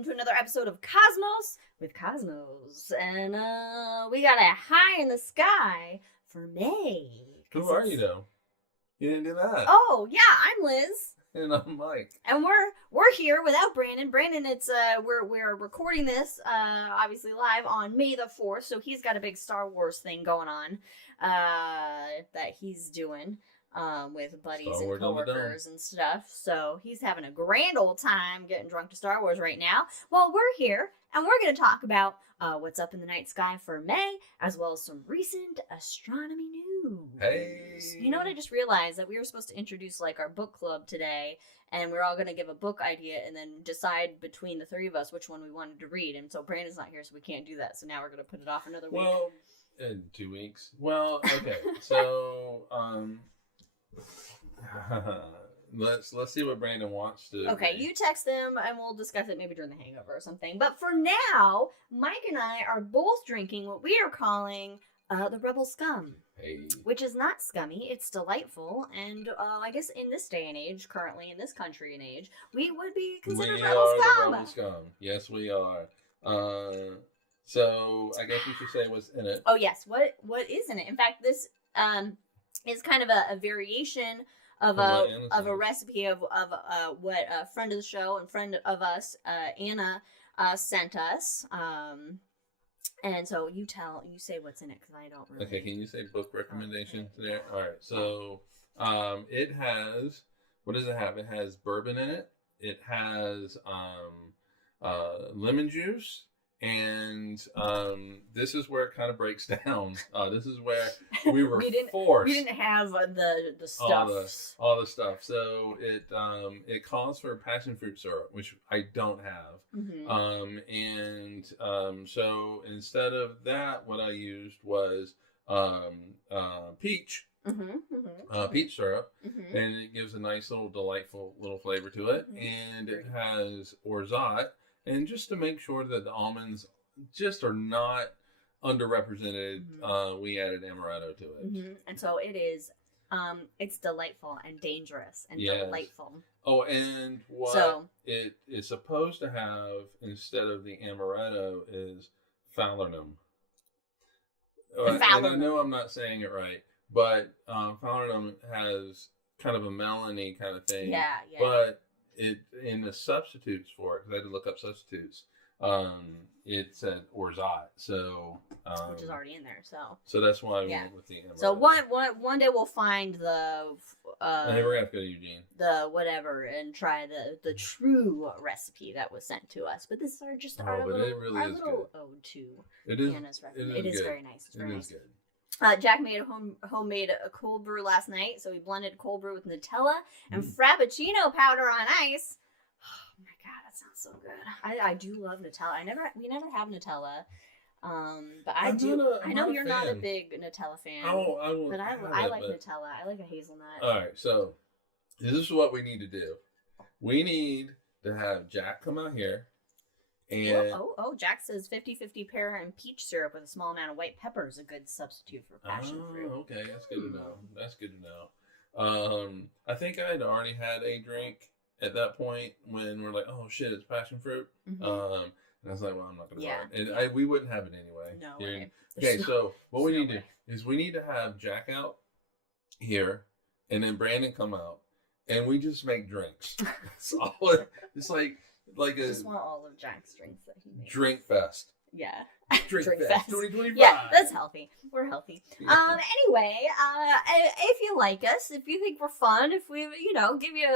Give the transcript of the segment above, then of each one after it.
welcome to another episode of Cosmos with Cosmos. And we got a high in the sky for May. Who are you, though? You didn't do that. Oh, yeah, I'm Liz. And I'm Mike. And we're here without Brandon. Brandon, it's we're recording this obviously live on May the 4th, so he's got a big Star Wars thing going on that he's doing with buddies and coworkers and stuff. So he's having a grand old time getting drunk to Star Wars right now. Well, we're here and we're going to talk about what's up in the night sky for May, as well as some recent astronomy news. Hey. You know what I just realized? That we were supposed to introduce like our book club today, and we're all going to give a book idea and then decide between the three of us which one we wanted to read. And so Brandon's not here, so we can't do that. So now we're going to put it off another week. Well, in 2 weeks. Well, okay. So, let's see what Brandon wants to. Okay, you text him and we'll discuss it maybe during the hangover or something. But for now, Mike and I are both drinking what we are calling the Rebel Scum. Hey. Which is not scummy, it's delightful, and I guess in this day and age, currently in this country and age, we would be considered Rebel Scum. Rebel Scum. Yes, we are. So I guess we should say what's in it. Oh yes, what is in it? In fact, this is kind of a variation of a recipe of what a friend of the show and friend of us, Anna, sent us. And so you say what's in it, because I don't really. Okay, can you say book recommendation today? All right, so it has, what does it have? It has bourbon in it. It has lemon juice. And this is where it kind of breaks down. This is where we were forced. We didn't have the stuff. All the stuff. So it calls for passion fruit syrup, which I don't have. Mm-hmm. So instead of that, what I used was peach. Peach syrup, and it gives a nice little delightful little flavor to it. And it has orgeat. And just to make sure that the almonds just are not underrepresented, we added amaretto to it. And so it is, it's delightful and dangerous and delightful. Oh, and what it is supposed to have instead of the amaretto is falernum. And I know I'm not saying it right, but falernum has kind of a melony kind of thing. Yeah. But it in the substitutes for it, because I had to look up substitutes, it said orgeat, so which is already in there, so that's why we went with the amaretto. So one day we'll find the and then we're gonna have to go to Eugene, the whatever, and try the true recipe that was sent to us. But this is just our little ode to Anna's recipe. It is very nice. It's very nice. Good. Jack made homemade a cold brew last night, so we blended cold brew with Nutella and Frappuccino powder on ice. Oh my god, that sounds so good. I do love Nutella. We never have Nutella, but I do. I know you're not a big Nutella fan. But I like Nutella. I like a hazelnut. All right, so this is what we need to do. We need to have Jack come out here. And Jack says 50-50 pear and peach syrup with a small amount of white pepper is a good substitute for passion fruit. Okay, that's good to know. That's good to know. I think I had already had a drink at that point when we're like, oh shit, it's passion fruit. And I was like, well, I'm not gonna buy it. And we wouldn't have it anyway. No. Okay, so what we need to do is we need to have Jack out here, and then Brandon come out, and we just make drinks. It's like I just want all of Jack's drinks that he makes. Drink fest. Yeah. Drink fest 2025. Yeah, that's healthy. We're healthy. Anyway, if you like us, if you think we're fun, if we, give you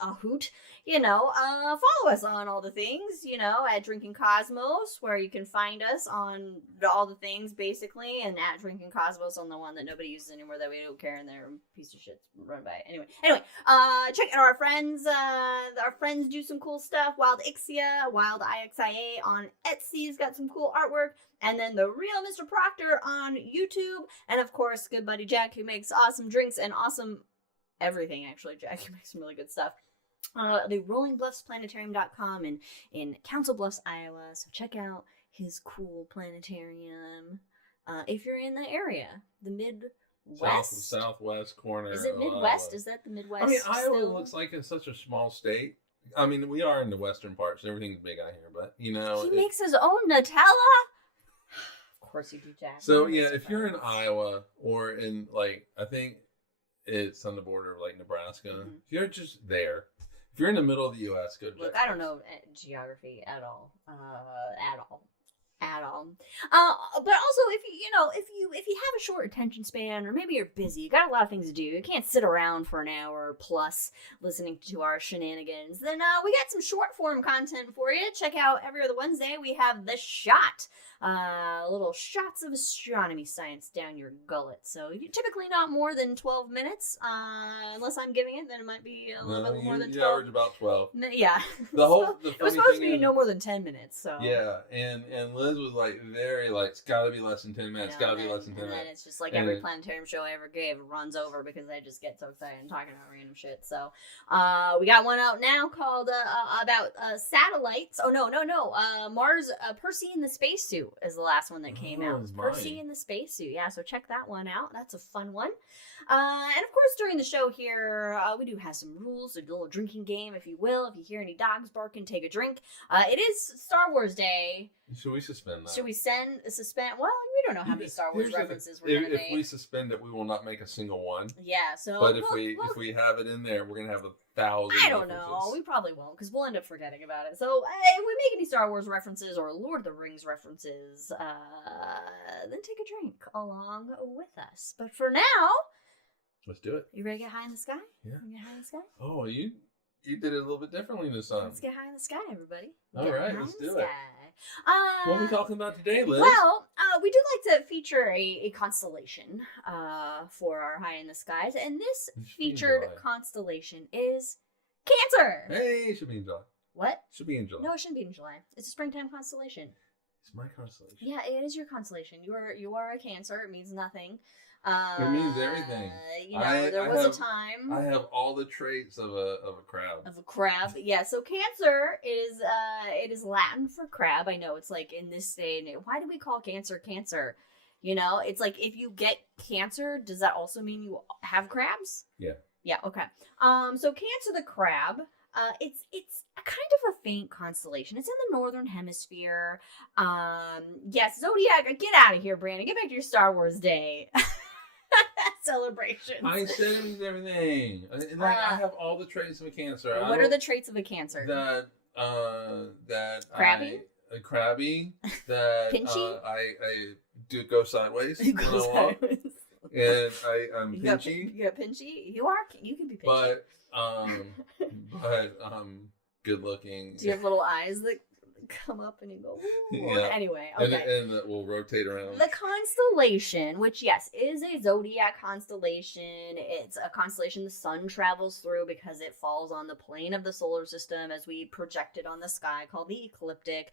a hoot, follow us on all the things, at Drinking Cosmos, where you can find us on all the things, basically, and at Drinking Cosmos on the one that nobody uses anymore that we don't care, and they're a piece of shit run by. Anyway, check out our friends. Our friends do some cool stuff. Wildixia, Wildixia on Etsy's got some cool artwork. And then the real Mr. Proctor on YouTube. And of course, good buddy Jack, who makes awesome drinks and awesome everything, actually. Jack, who makes some really good stuff. The Rolling Bluffs Planetarium.com in Council Bluffs, Iowa. So check out his cool planetarium. If you're in the area, the Midwest. Southwest corner. Is it Midwest? Iowa. Is that the Midwest? I mean, Iowa looks like it's such a small state. I mean, we are in the western parts. So everything's big out here, but he makes his own Nutella. Of course you do, Jack. So yeah, if you're in Iowa or in I think it's on the border of Nebraska. Mm-hmm. If you're just there, if you're in the middle of the U.S., go to Look, Jack. I don't know geography at all. But also if you have a short attention span, or maybe you're busy, you got a lot of things to do, you can't sit around for an hour plus listening to our shenanigans, then we got some short form content for you. Check out every other Wednesday. We have The Shot, little shots of astronomy science down your gullet. So typically not more than 12 minutes, unless I'm giving it, then it might be a little bit more than 12. You average about 12. Yeah. It was supposed to be no more than 10 minutes. So yeah, and Liz was very it's got to be less than 10 minutes. Gotta be less than 10 minutes. And it's just every planetarium show I ever gave runs over because I just get so excited and talking about random shit. So we got one out now called about satellites. Oh no, Mars. Percy in the spacesuit is the last one that came out. Percy in the spacesuit. Yeah, so check that one out. That's a fun one. And of course, during the show here, we do have some rules, a little drinking game, if you will. If you hear any dogs barking, take a drink. It is Star Wars Day. Should we suspend that? Should we suspend? Well, we don't know how many Star Wars references we're going to make. If we suspend it, we will not make a single one. Yeah, so... But if we have it in there, we're going to have 1,000 I don't know. We probably won't, because we'll end up forgetting about it. So, if we make any Star Wars references or Lord of the Rings references, then take a drink along with us. But for now... Let's do it. You ready to get high in the sky? Yeah. You get high in the sky? Oh, you did it a little bit differently this time. Let's get high in the sky, everybody. All right, let's do it. What are we talking about today, Liz? Well, we do like to feature a constellation for our high in the skies, and this featured constellation is Cancer. Hey, it should be in July. What? Should be in July. No, it shouldn't be in July. It's a springtime constellation. It's my constellation. Yeah, it is your constellation. You are a Cancer. It means nothing. It means everything. There was a time. I have all the traits of a crab. Of a crab, yeah. So Cancer is it is Latin for crab. I know it's in this day and age. Why do we call Cancer Cancer? It's if you get cancer, does that also mean you have crabs? Yeah. Yeah. Okay. So Cancer the crab. It's a kind of a faint constellation. It's in the northern hemisphere. Yes, Zodiac. Get out of here, Brandon. Get back to your Star Wars Day. Celebrations. I said it means everything. I have all the traits of a Cancer. What are the traits of a Cancer? That crabby. Crabby. That pinchy. I do go sideways. You go sideways. And I'm pinchy. You're pinchy. You can be pinchy. But good looking. Do you have little eyes that come up and you go, ooh? Yeah. Anyway, okay. And that will rotate around. The constellation, which, yes, is a zodiac constellation. It's a constellation the sun travels through because it falls on the plane of the solar system as we project it on the sky, called the ecliptic.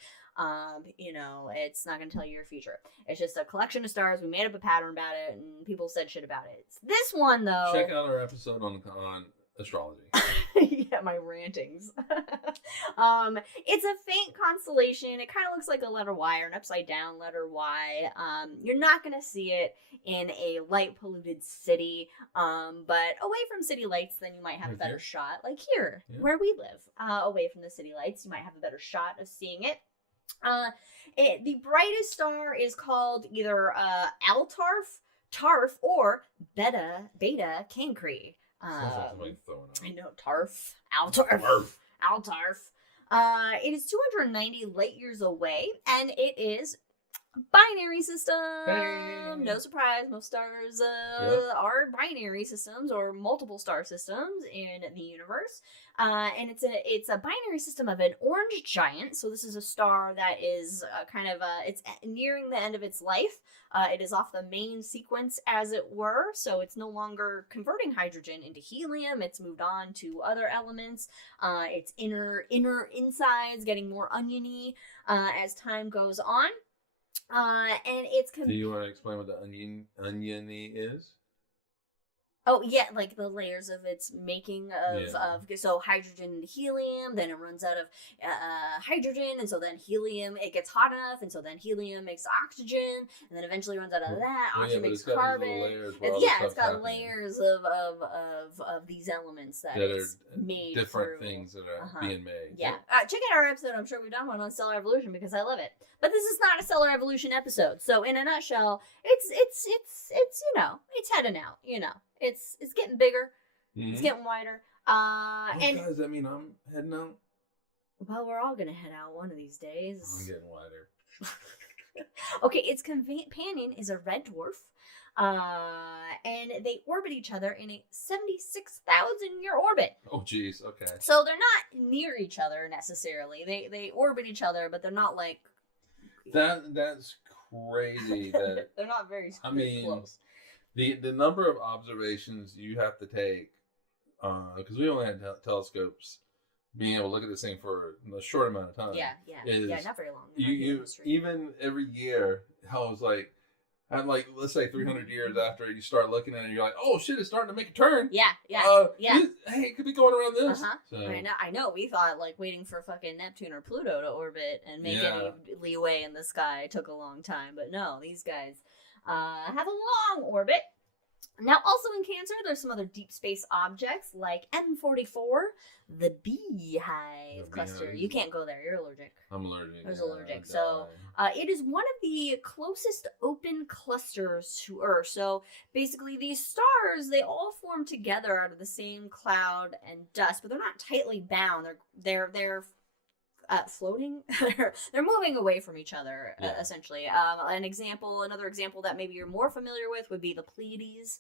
It's not going to tell you your future. It's just a collection of stars. We made up a pattern about it, and people said shit about it. It's this one, though. Check out our episode on astrology. Yeah, my rantings. It's a faint constellation. It kind of looks like a letter Y or an upside down letter Y. You're not going to see it in a light polluted city. But away from city lights, then you might have a better shot. Like here, where we live, away from the city lights, you might have a better shot of seeing it. The brightest star is called either Altarf, or Beta Cancri. I know, Altarf. It is 290 light years away, and it is a binary system. Hey. No surprise, most stars are binary systems or multiple star systems in the universe. And it's a binary system of an orange giant. So this is a star that is it's nearing the end of its life. It is off the main sequence, as it were, so it's no longer converting hydrogen into helium. It's moved on to other elements. Its inner insides getting more oniony as time goes on. And it's... Do you want to explain what the oniony is? Oh yeah, like the layers of its making of so hydrogen and helium, then it runs out of hydrogen, and so then helium it gets hot enough, and so then helium makes oxygen, and then eventually runs out of that. Oxygen makes carbon. It's got layers of these elements that it's made different through. things that are being made. Yeah, check out our episode. I'm sure we've done one on stellar evolution because I love it. But this is not a stellar evolution episode. So in a nutshell, it's it's heading out. It's getting bigger. Mm-hmm. It's getting wider. And guys, I mean, I'm heading out. Well, we're all gonna head out one of these days. I'm getting wider. Okay, its companion is a red dwarf. And they orbit each other in a 76,000-year orbit. Oh, geez. Okay. So they're not near each other necessarily. They orbit each other, but they're not like that's crazy. That they're not very close. The number of observations you have to take, because we only had telescopes, being able to look at this thing for a short amount of time. Yeah, not very long. You even every year, I was like, I'm like, let's say 300 years after you start looking at it, you're like, oh shit, it's starting to make a turn. Yeah. Hey, it could be going around this. So. I know. We thought like waiting for fucking Neptune or Pluto to orbit and make any leeway in the sky took a long time, but no, these guys have a long orbit. Now, also in Cancer, there's some other deep space objects like M44, the Beehive cluster. You can't go there. You're allergic. I'm allergic. I was allergic. So it is one of the closest open clusters to Earth. So basically, these stars, they all form together out of the same cloud and dust, but they're not tightly bound. They're floating. They're moving away from each other, essentially. Another example that maybe you're more familiar with would be the Pleiades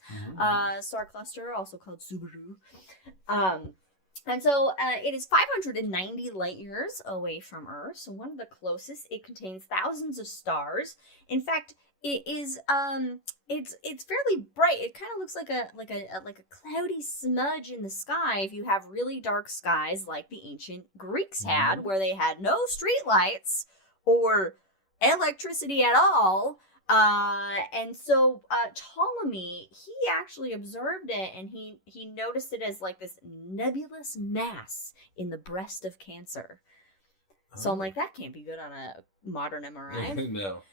star cluster, also called Subaru. And so it is 590 light years away from Earth, so one of the closest. It contains thousands of stars. In fact, it is it's fairly bright. It kind of looks like a cloudy smudge in the sky if you have really dark skies like the ancient Greeks had, where they had no street lights or electricity at all. And so Ptolemy, he actually observed it, and he noticed it as like this nebulous mass in the breast of Cancer. So I'm like, that can't be good on a modern MRI. No.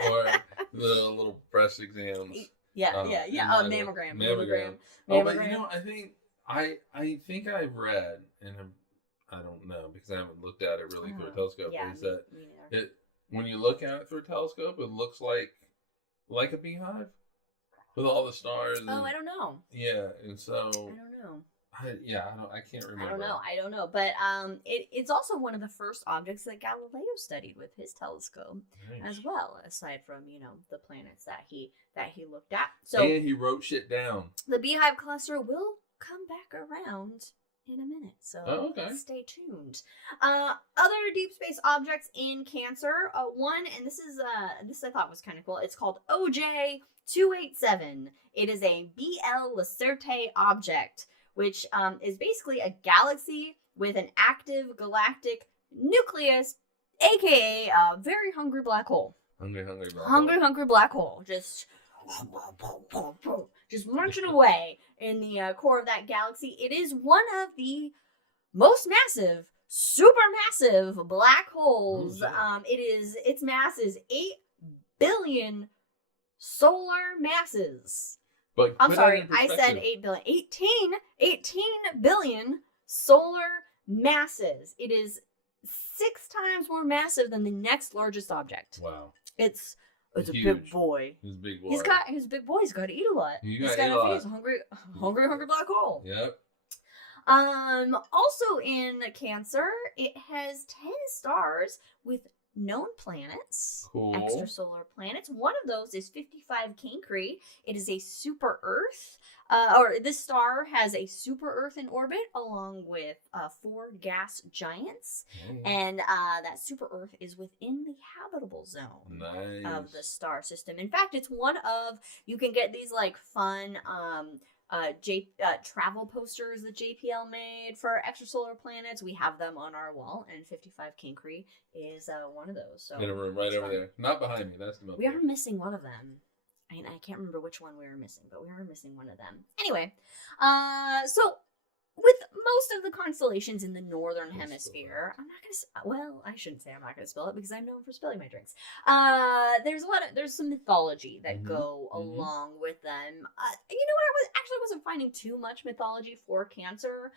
Or the little breast exams. Mammogram. Oh, but I think I've read, and I don't know because I haven't looked at it really through a telescope. Is that it? When you look at it through a telescope, it looks like a beehive with all the stars. And, I don't know. Yeah, and so I don't know. I can't remember. I don't know. But it's also one of the first objects that Galileo studied with his telescope as well, aside from, the planets that he looked at. So and he wrote shit down. The Beehive cluster will come back around in a minute, so stay tuned. Other deep space objects in Cancer, one, and this I thought was kind of cool. It's called OJ287. It is a BL Lacertae object, which is basically a galaxy with an active galactic nucleus, aka a very hungry black hole. Hungry black hole. Just munching away in the core of that galaxy. It is one of the most massive, supermassive black holes. Its mass is 8 billion solar masses. But I'm sorry, I said 8 billion. 18 billion solar masses. It is 6 times more massive than the next largest object. Wow. It's a big boy. He's a big boy. He's big boy. He's got to eat a lot. He's got to feed. He's a hungry black hole. Yep. Also in Cancer, it has 10 stars with known planets, extrasolar planets. One of those is 55 Cancri. It is a super Earth. This star has a super Earth in orbit along with 4 gas giants. And that super Earth is within the habitable zone of the star system. In fact, it's one of, you can get these like fun travel posters that JPL made for extrasolar planets. We have them on our wall, and 55 Cancri is one of those. So in a room right over there, not behind me. That's the most. We are missing one of them. I can't remember which one we were missing, but we were missing one of them. Anyway, so with most of the constellations in the northern hemisphere, I'm not gonna. Well, I shouldn't say I'm not gonna spell it because I'm known for spelling my drinks. There's some mythology that go along with them. You know what? I wasn't finding too much mythology for Cancer.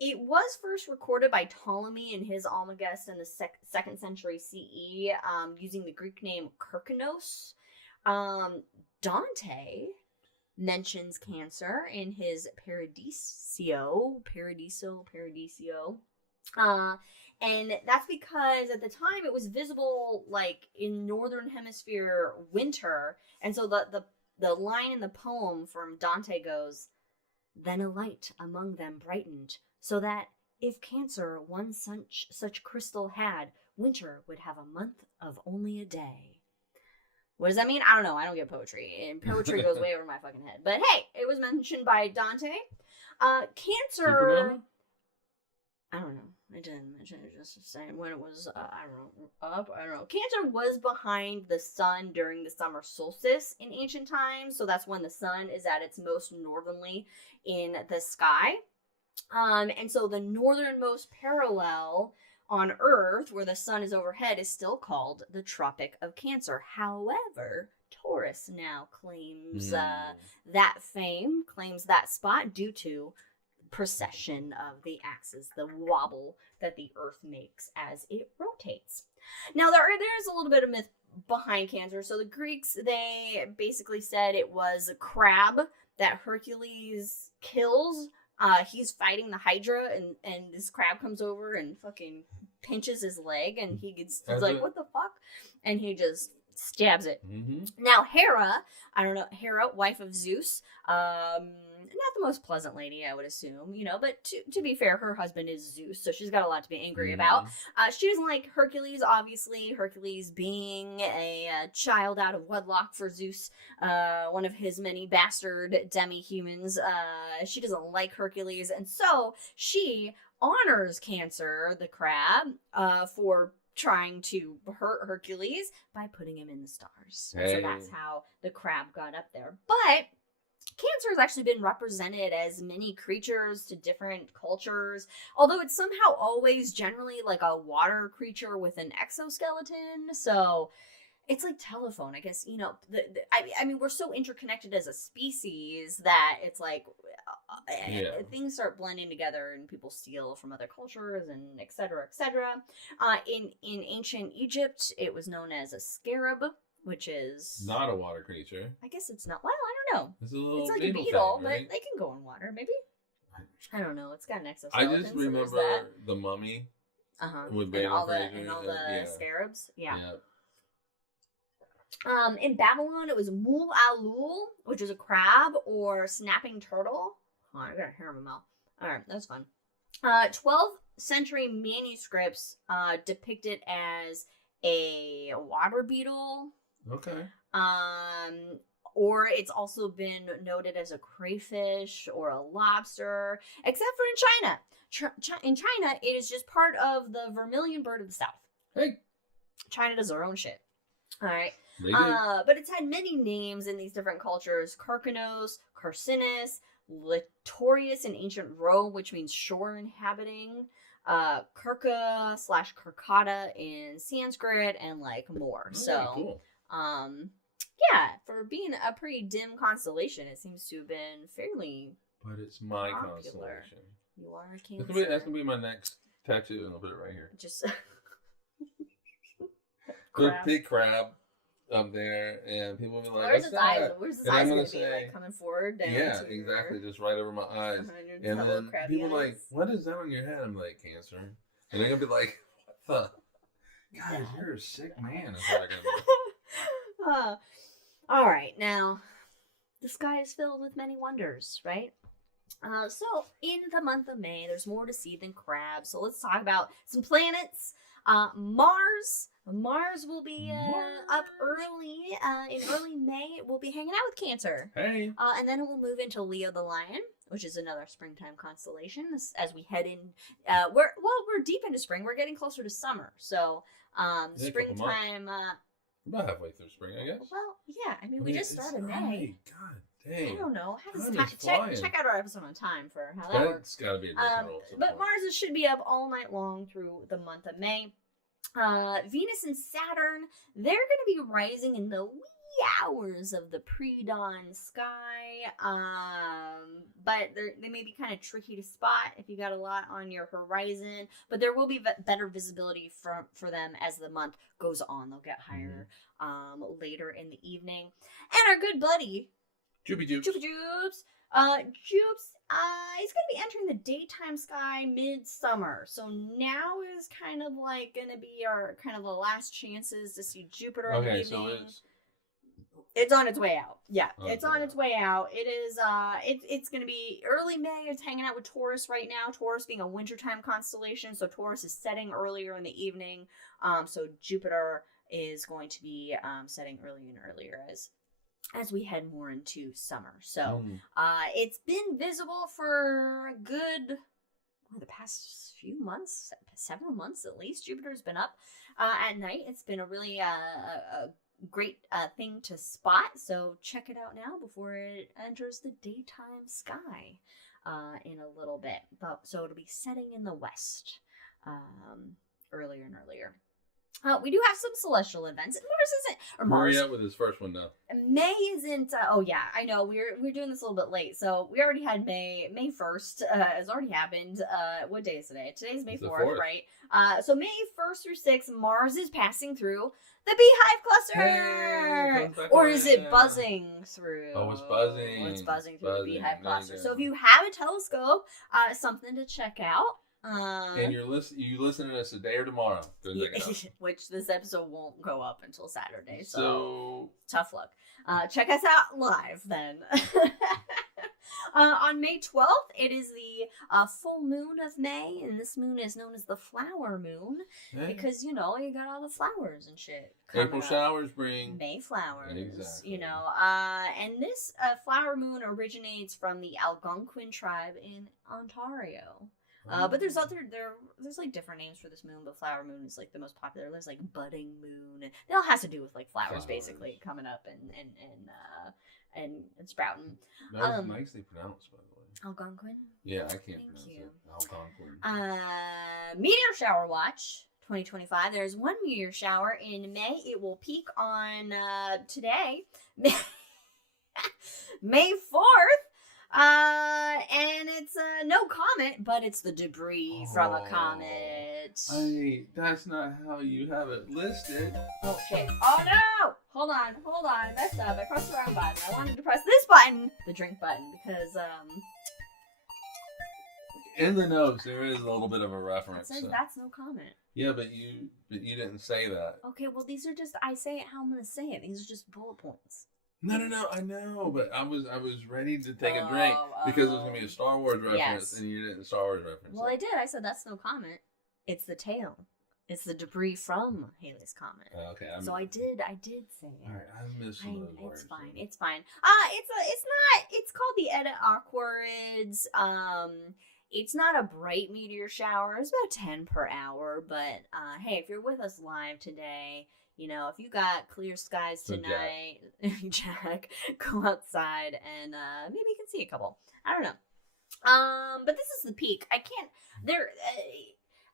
It was first recorded by Ptolemy in his Almagest in the 2nd century CE, using the Greek name Kirkonos. Dante mentions Cancer in his Paradiso. And that's because at the time it was visible like in northern hemisphere winter. And so the line in the poem from Dante goes, "Then a light among them brightened, so that if Cancer one such crystal had, winter would have a month of only a day." What does that mean? I don't know. I don't get poetry. And poetry goes way over my fucking head. But hey, it was mentioned by Dante. Cancer... Supernova? I don't know. I didn't mention it. Just saying when it was, I don't know. Cancer was behind the sun during the summer solstice in ancient times. So that's when the sun is at its most northerly in the sky. And so the northernmost parallel on Earth, where the sun is overhead, is still called the Tropic of Cancer. However, Taurus now claims that fame, claims that spot due to precession of the axis, the wobble that the Earth makes as it rotates. Now, there's a little bit of myth behind Cancer. So the Greeks, they basically said it was a crab that Hercules kills. He's fighting the Hydra, and this crab comes over and fucking pinches his leg, and he's like, "What the fuck?" And he just stabs it. Now, Hera, Hera, wife of Zeus, not the most pleasant lady, I would assume, but to be fair, her husband is Zeus, so she's got a lot to be angry about. She doesn't like Hercules, obviously, Hercules being a child out of wedlock for Zeus, one of his many bastard demi-humans. She doesn't like Hercules, and so she honors Cancer, the crab, for trying to hurt Hercules by putting him in the stars. Hey. So that's how the crab got up there. But Cancer has actually been represented as many creatures to different cultures, although it's somehow always generally like a water creature with an exoskeleton. So it's like telephone, I guess, I mean, we're so interconnected as a species that it's like things start blending together and people steal from other cultures and et cetera, et cetera. In ancient Egypt, it was known as a scarab, which is not a water creature. I guess it's not. Well, I don't know. It's like a beetle, thing, right? But they can go in water, maybe. I don't know. It's got an exoskeleton. I just remember the Mummy. With and all the scarabs. Yeah. In Babylon, it was Mul Alul, which is a crab or snapping turtle. Oh, I gotta hear them out. All right, that's fun. 12th century manuscripts depict it as a water beetle. Okay. Or it's also been noted as a crayfish or a lobster, except for in China. In China, it is just part of the vermilion bird of the south. Hey. China does their own shit. All right. But it's had many names in these different cultures. Carcanos, Carcinus, Litorius in ancient Rome, which means shore inhabiting. Kirka/Kirkata in Sanskrit, and like more. Cool. Yeah, for being a pretty dim constellation, it seems to have been fairly But it's my popular. constellation. You are a Cancer. That's gonna be my next tattoo, and I'll put it right here. Just the big crab up there, and people will be like, where's his eyes going to be, like, coming forward? Down yeah, exactly, just right over my eyes. And then people are like, what is that on your head? I'm like, Cancer. And they're going to be like, what the? Guys, you're a sick man. Is what I got to be. All right, now, the sky is filled with many wonders, right? So, in the month of May, there's more to see than crabs. So, let's talk about some planets. Mars will be up early. In early May, it will be hanging out with Cancer. Hey. And then it will move into Leo the Lion, which is another springtime constellation. As we head in, we're deep into spring. We're getting closer to summer. So, springtime. About halfway through spring, I guess. Well, yeah. I mean, we just started May. Right. God dang. I don't know. How does time check out our episode on time for how that works. That's got to be a different rule. But Mars should be up all night long through the month of May. Venus and Saturn, they're going to be rising in the wee hours of the pre-dawn sky. But they may be kind of tricky to spot if you got a lot on your horizon. But there will be better visibility for them as the month goes on. They'll get higher later in the evening. And our good buddy, Joopy Joops. Joops, he's going to be entering the daytime sky midsummer. So now is kind of like going to be our kind of the last chances to see Jupiter in the evening. So it's on its way out. Yeah, okay. It's on its way out. It is, it's going to be early May. It's hanging out with Taurus right now. Taurus being a wintertime constellation. So Taurus is setting earlier in the evening. So Jupiter is going to be setting earlier and earlier as we head more into summer. So it's been visible for the past few months, several months at least. Jupiter's been up at night. It's been a really a great thing to spot. So check it out now before it enters the daytime sky in a little bit. So it'll be setting in the west earlier and earlier. We do have some celestial events. Mars hurry up with his first one now. May isn't. Oh yeah, I know. We're doing this a little bit late, so we already had May 1st. Has already happened. What day is today? Today's May 4th, right? So May 1st through 6th, Mars is passing through the Beehive Cluster, or is it buzzing through? Oh, it's buzzing. It's buzzing through the Beehive Cluster. So if you have a telescope, something to check out. And you listen to this a day or tomorrow, which this episode won't go up until Saturday, so tough luck. Check us out live then. On May 12th, it is the full moon of May, and this moon is known as the flower moon because you got all the flowers and shit. April showers bring May flowers, exactly. And this flower moon originates from the Algonquin tribe in Ontario. But there's like different names for this moon, but flower moon is like the most popular. There's like budding moon. It all has to do with like flowers. Basically coming up and sprouting. That was nicely pronounced, by the way. Algonquin. Yeah, I can't pronounce it. Algonquin. Meteor shower watch 2025. There's one meteor shower in May. It will peak on today, May 4th. And it's no comet, but it's the debris from a comet. Hey, that's not how you have it listed. Oh shit. Oh no! Hold on. I messed up. I pressed the wrong button. I wanted to press this button, the drink button, because in the notes there is a little bit of a reference. It says that's no comment. Yeah, but you didn't say that. Okay, well these are just I say it how I'm gonna say it. These are just bullet points. No, I know, but I was ready to take a drink because it was gonna be a Star Wars reference, and you didn't Star Wars reference. Well, I did. I said that's no comment. It's the tail. It's the debris from Halley's Comet. Okay. I did say it. All right, I missed some of those words. It's fine. It's called the Eta Aquarids. It's not a bright meteor shower. It's about 10 per hour. But hey, if you're with us live today, if you got clear skies tonight, Jack, go outside and maybe you can see a couple. I don't know. But this is the peak.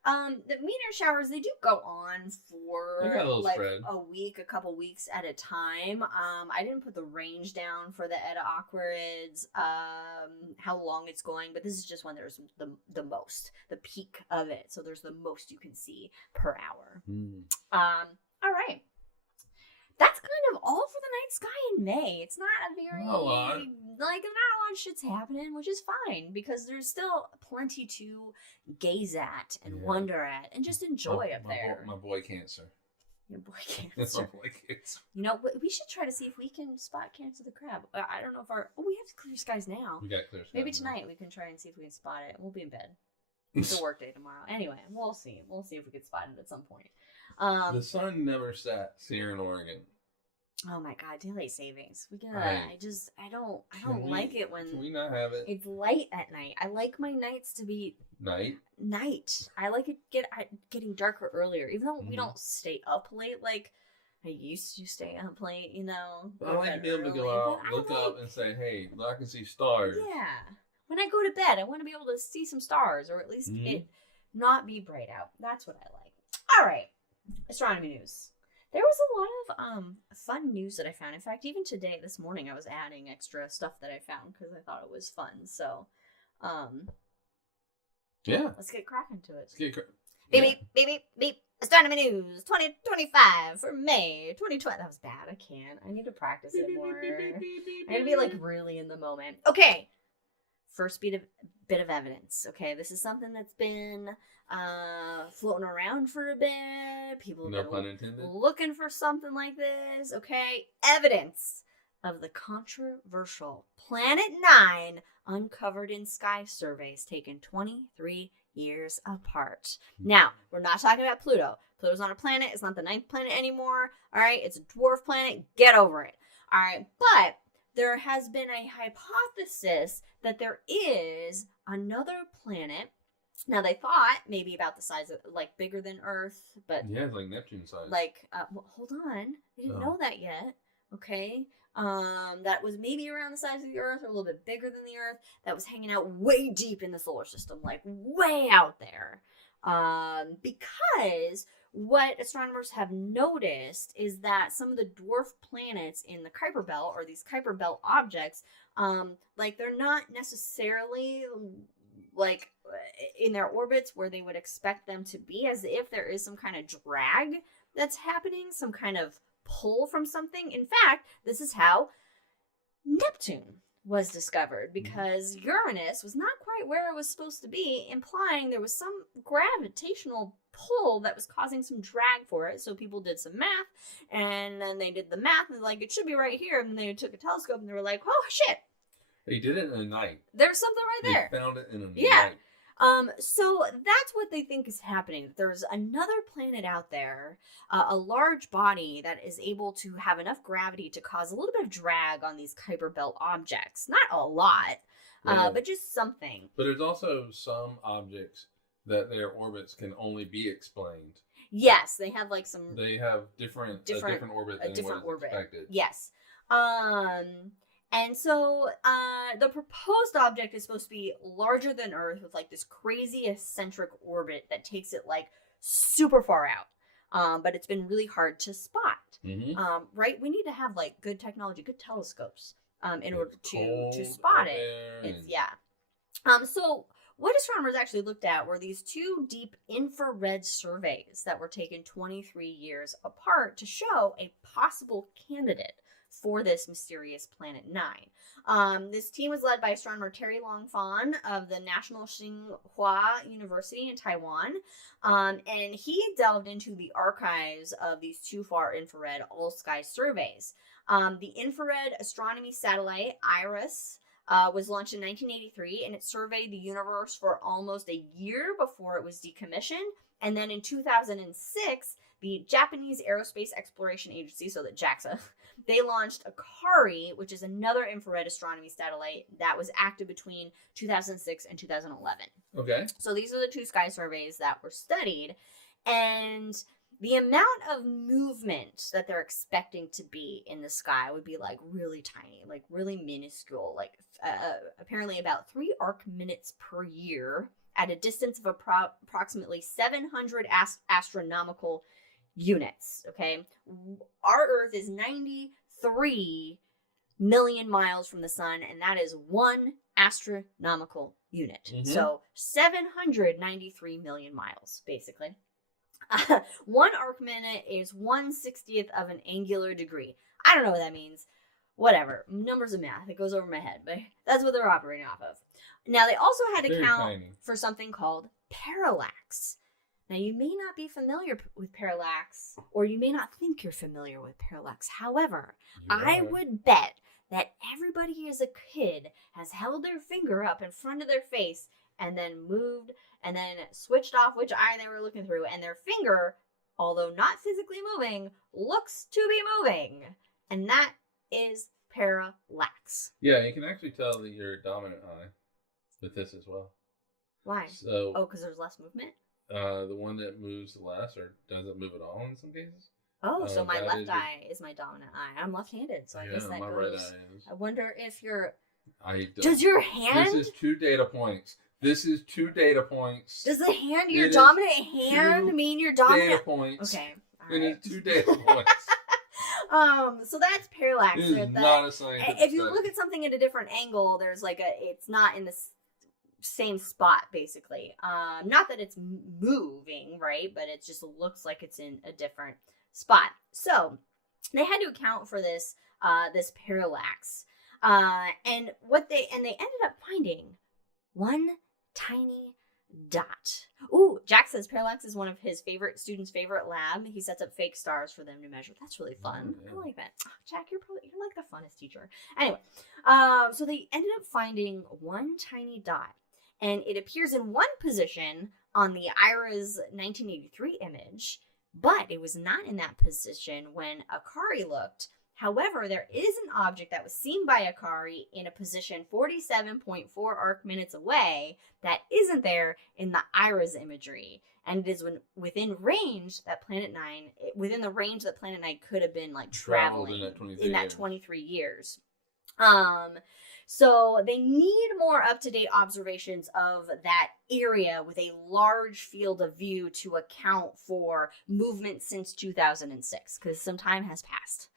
The meteor showers, they do go on for like a week, a couple weeks at a time. I didn't put the range down for the Eta Aquarids, how long it's going, but this is just when there's the most, the peak of it. So there's the most you can see per hour. All right. That's kind of all for the night sky in May. It's not a very, not a lot of shit's happening, which is fine because there's still plenty to gaze at and wonder at and just enjoy up there. My boy Cancer. Your boy Cancer. My boy Cancer. We should try to see if we can spot Cancer the crab. I don't know if we have clear skies now. We got clear skies. Maybe tonight we can try and see if we can spot it. We'll be in bed. It's a work day tomorrow. Anyway, we'll see. We'll see if we can spot it at some point. The sun never sets here in Oregon. Oh my God, daylight savings. We gotta. I don't like it when. Can we not have it? It's light at night. I like my nights to be night. I like it getting darker earlier, even though we don't stay up late. Like, I used to stay up late, you know. I like to be able to go out, look up, and say, hey, I can see stars. Yeah. When I go to bed, I want to be able to see some stars, or at least it not be bright out. That's what I like. All right. Astronomy news. There was a lot of fun news that I found. In fact, even today, this morning, I was adding extra stuff that I found because I thought it was fun. So, yeah. Let's get cracking to it. Beep, beep, beep. Astronomy news 2025 for May 2020. That was bad. I can't. I need to practice it more. I need to be like really in the moment. Okay. First bit of evidence. Okay, this is something that's been floating around for a bit. People have been looking for something like this. Okay, evidence of the controversial Planet 9 uncovered in sky surveys taken 23 years apart. Now, we're not talking about Pluto. Pluto's not a planet. It's not the 9th planet anymore. All right, it's a dwarf planet. Get over it. All right, but there has been a hypothesis that there is another planet. Now, they thought maybe about the size of, like, bigger than Earth, but... Yeah, it's like Neptune size. Like, well, hold on. They didn't know that yet, okay? That was maybe around the size of the Earth, or a little bit bigger than the Earth, that was hanging out way deep in the solar system, like, way out there. Because what astronomers have noticed is that some of the dwarf planets in the Kuiper Belt, or these Kuiper Belt objects, like, they're not necessarily, like, in their orbits where they would expect them to be, as if there is some kind of drag that's happening, some kind of pull from something. In fact, this is how Neptune was discovered, because Uranus was not quite where it was supposed to be, implying there was some gravitational pull that was causing some drag for it. So people did some math, and then they did the math, and like, it should be right here. And then they took a telescope, and they were like, oh, shit. They did it in a night. There's something right there. They found it in a night. So that's what they think is happening. There's another planet out there, a large body that is able to have enough gravity to cause a little bit of drag on these Kuiper Belt objects. Not a lot, but just something. But there's also some objects that their orbits can only be explained. Yes, they have like some... They have a different orbit than what is expected. Yes. And so the proposed object is supposed to be larger than Earth, with like this crazy eccentric orbit that takes it like super far out. But it's been really hard to spot. Right? We need to have like good technology, good telescopes in order to spot it. So what astronomers actually looked at were these 2 deep infrared surveys that were taken 23 years apart to show a possible candidate for this mysterious Planet 9. This team was led by astronomer Terry Longfan of the National Tsinghua University in Taiwan, and he delved into the archives of these 2 far infrared all-sky surveys. The infrared astronomy satellite IRIS was launched in 1983, and it surveyed the universe for almost a year before it was decommissioned. And then in 2006, the Japanese Aerospace Exploration Agency, so the JAXA, they launched Akari, which is another infrared astronomy satellite that was active between 2006 and 2011. Okay. So these are the 2 sky surveys that were studied. And the amount of movement that they're expecting to be in the sky would be like really tiny, like really minuscule, like apparently about 3 arc minutes per year at a distance of approximately 700 astronomical units. Okay, our Earth is 93 million miles from the sun, and that is 1 astronomical unit. So 793 million miles, basically. 1 arc minute is 1/60th of an angular degree. I don't know what that means. Whatever. Numbers of math. It goes over my head, but that's what they're operating off of. Now, they also had to count for something called parallax. Now, you may not be familiar with parallax, or you may not think you're familiar with parallax. However, I would bet that everybody as a kid has held their finger up in front of their face and then moved and then switched off which eye they were looking through, and their finger, although not physically moving, looks to be moving. And that is parallax. Yeah, you can actually tell that your dominant eye with this as well. Why? So, because there's less movement? The one that moves less or doesn't move at all in some cases. Oh, so my left eye is my dominant eye. I'm left-handed, so I guess that my goes. right eye is. I wonder if your... Does your hand... This is 2 data points. Does the hand, your dominant hand, mean your dominant... data points. Okay, all right. It is 2 data points. So that's parallax. It is not a scientific If you look at something at a different angle, there's like it's not in the same spot, basically. Not that it's moving, right? But it just looks like it's in a different spot. So they had to account for this parallax. And they ended up finding one tiny dot. Ooh, Jack says parallax is one of his students' favorite lab. He sets up fake stars for them to measure. That's really fun. I like that. Oh, Jack, you're like the funnest teacher. Anyway, so they ended up finding one tiny dot, and it appears in one position on the IRA's 1983 image, but it was not in that position when Akari looked. However, there is an object that was seen by Akari in a position 47.4 arc minutes away that isn't there in the IRA's imagery. And it is within the range that Planet 9 could have been like traveling in that 23 years. So they need more up-to-date observations of that area with a large field of view to account for movement since 2006, because some time has passed.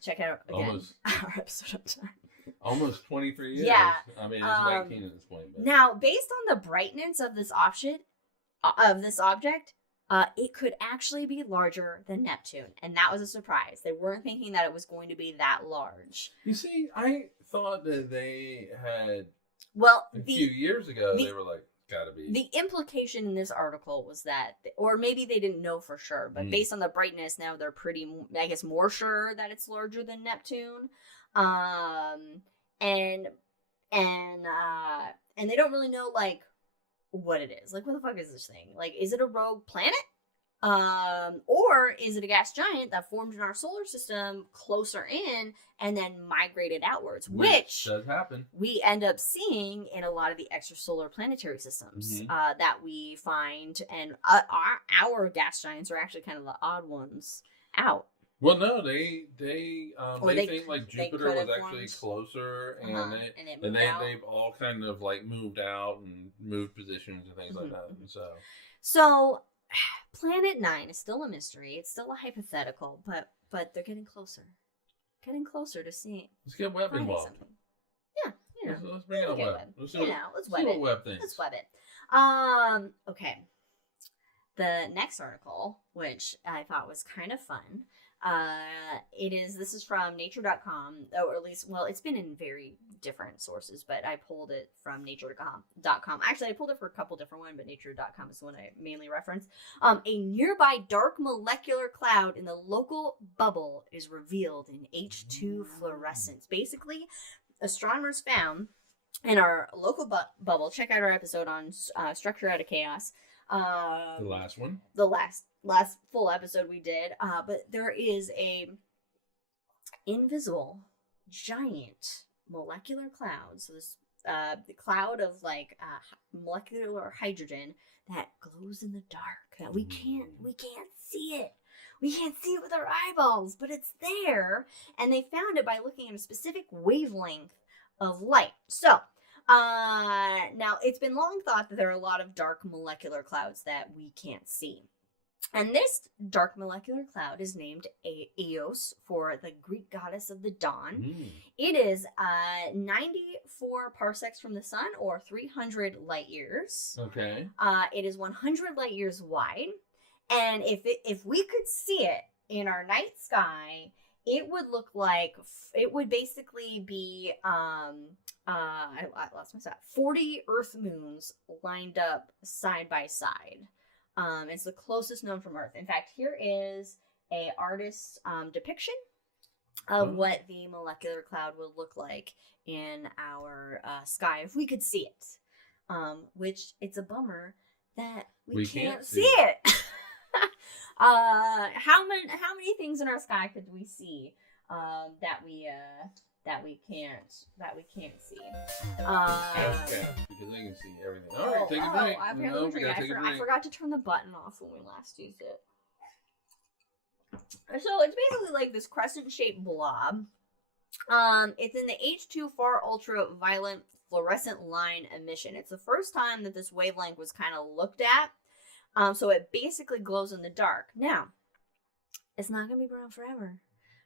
Check out again our episode on time. Almost 23 years. Yeah. I mean, it's 19 at this point. But. Now, based on the brightness of this object, it could actually be larger than Neptune, and that was a surprise. They weren't thinking that it was going to be that large. You see, I thought that they had. Well, a few years ago, they were like, gotta be. The implication in this article was that, or maybe they didn't know for sure, but based on the brightness, now they're pretty, I guess, more sure that it's larger than Neptune. And they don't really know, like, what it is. Like, what the fuck is this thing? Like, is it a rogue planet? Or is it a gas giant that formed in our solar system closer in and then migrated outwards, which does happen. We end up seeing in a lot of the extrasolar planetary systems that we find, and our gas giants are actually kind of the odd ones out. Well, no, they think like Jupiter was actually closer, and they've all kind of like moved out and moved positions and things like that. And so Planet 9 is still a mystery. It's still a hypothetical, but they're getting closer to seeing. Let's get Webb involved. Something. Yeah, let's bring out Webb. Let's web it. Let's web it. Okay. The next article, which I thought was kind of fun, this is from nature.com, or at least, well, it's been in very different sources, but I pulled it from nature.com. Actually, I pulled it for a couple different ones, but nature.com is the one I mainly reference. A nearby dark molecular cloud in the local bubble is revealed in H2 fluorescence. Basically, astronomers found in our local bubble, check out our episode on Structure Out of Chaos. The last one? The last full episode we did. But there is a invisible giant molecular cloud. So this the cloud of like molecular hydrogen that glows in the dark. That we can't see it. We can't see it with our eyeballs, but it's there. And they found it by looking at a specific wavelength of light. So now it's been long thought that there are a lot of dark molecular clouds that we can't see. And this dark molecular cloud is named Eos for the Greek goddess of the dawn. It is 94 parsecs from the sun, or 300 light years. Okay. It is 100 light years wide. And if we could see it in our night sky, it would look like, it would basically be, I lost my stat, 40 Earth moons lined up side by side. It's the closest known from Earth. In fact, here is a artist's depiction of what the molecular cloud would look like in our sky if we could see it. Which it's a bummer that we can't see it. How many things in our sky could we see that we can't see? Because they can see everything. All right, take a break. I forgot to turn the button off when we last used it. So it's basically like this crescent-shaped blob. It's in the H2 far ultraviolet fluorescent line emission. It's the first time that this wavelength was kind of looked at. So it basically glows in the dark. Now, it's not going to be around forever.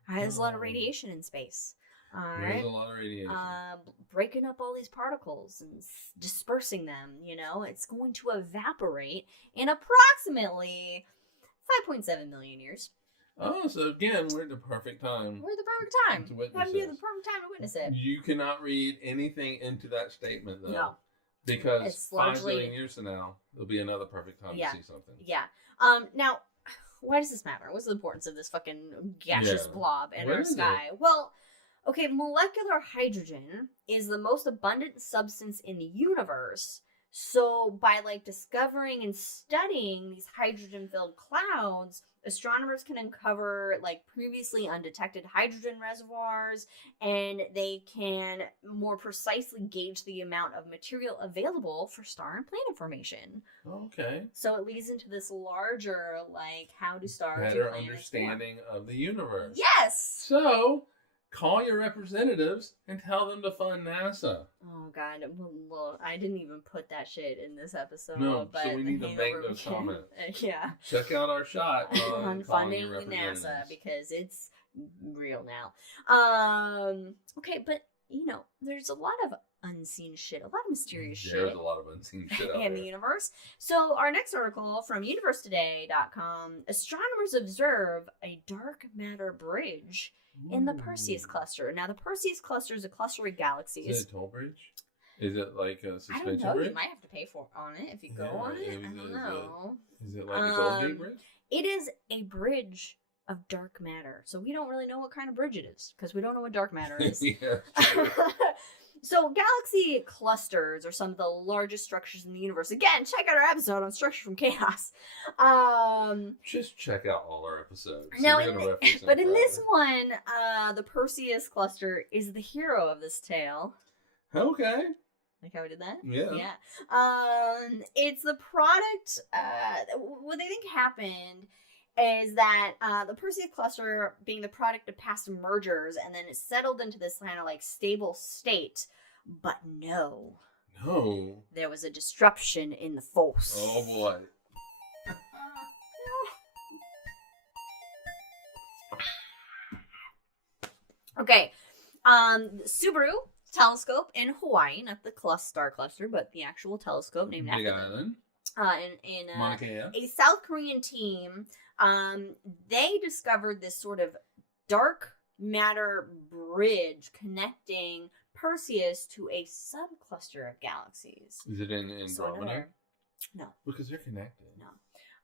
All right, there's a lot of radiation in space. All right. There's a lot of radiation. Breaking up all these particles and dispersing them, it's going to evaporate in approximately 5.7 million years. Oh, so again, we're at the perfect time. We're at the perfect time. To witness That'd be the perfect time to witness it. You cannot read anything into that statement, though. No. Because it's 5 billion years from now, there'll be another perfect time to see something. Yeah. Now, why does this matter? What's the importance of this fucking gaseous blob in our sky? Well, okay, molecular hydrogen is the most abundant substance in the universe. So by discovering and studying these hydrogen-filled clouds, astronomers can uncover previously undetected hydrogen reservoirs, and they can more precisely gauge the amount of material available for star and planet formation. Okay. So it leads into this larger, how do stars better understanding of the universe. Yes. So call your representatives and tell them to fund NASA. Oh, God. Well, I didn't even put that shit in this episode. No, but so we need to make those comments. Yeah. Check out our shot on funding NASA because it's real now. Okay, but, there's a lot of unseen shit, a lot of mysterious shit. There's a lot of unseen shit out in the universe. So our next article from universetoday.com, astronomers observe a dark matter bridge in the Perseus cluster. Now, the Perseus cluster is a cluster of galaxies. Is it a toll bridge? Is it like a suspension bridge? I don't know. bridge? You might have to pay on it if you go on it. I don't know. Is it like a Golden Gate Bridge? It is a bridge of dark matter. So we don't really know what kind of bridge it is because we don't know what dark matter is. So galaxy clusters are some of the largest structures in the universe. Again, check out our episode on Structure from Chaos. Just check out all our episodes. Now, in this one, the Perseus cluster is the hero of this tale. Okay. Like how we did that? Yeah. It's the product, what they think happened is that the Perseus cluster being the product of past mergers, and then it settled into this kind of stable state. But no. There was a disruption in the force. Oh boy. Okay. Subaru telescope in Hawaii, not the star cluster, but the actual telescope named after Island. In Mauna Kea. A South Korean team, they discovered this sort of dark matter bridge connecting Perseus to a subcluster of galaxies. Is it in Andromeda? No. Because they're connected.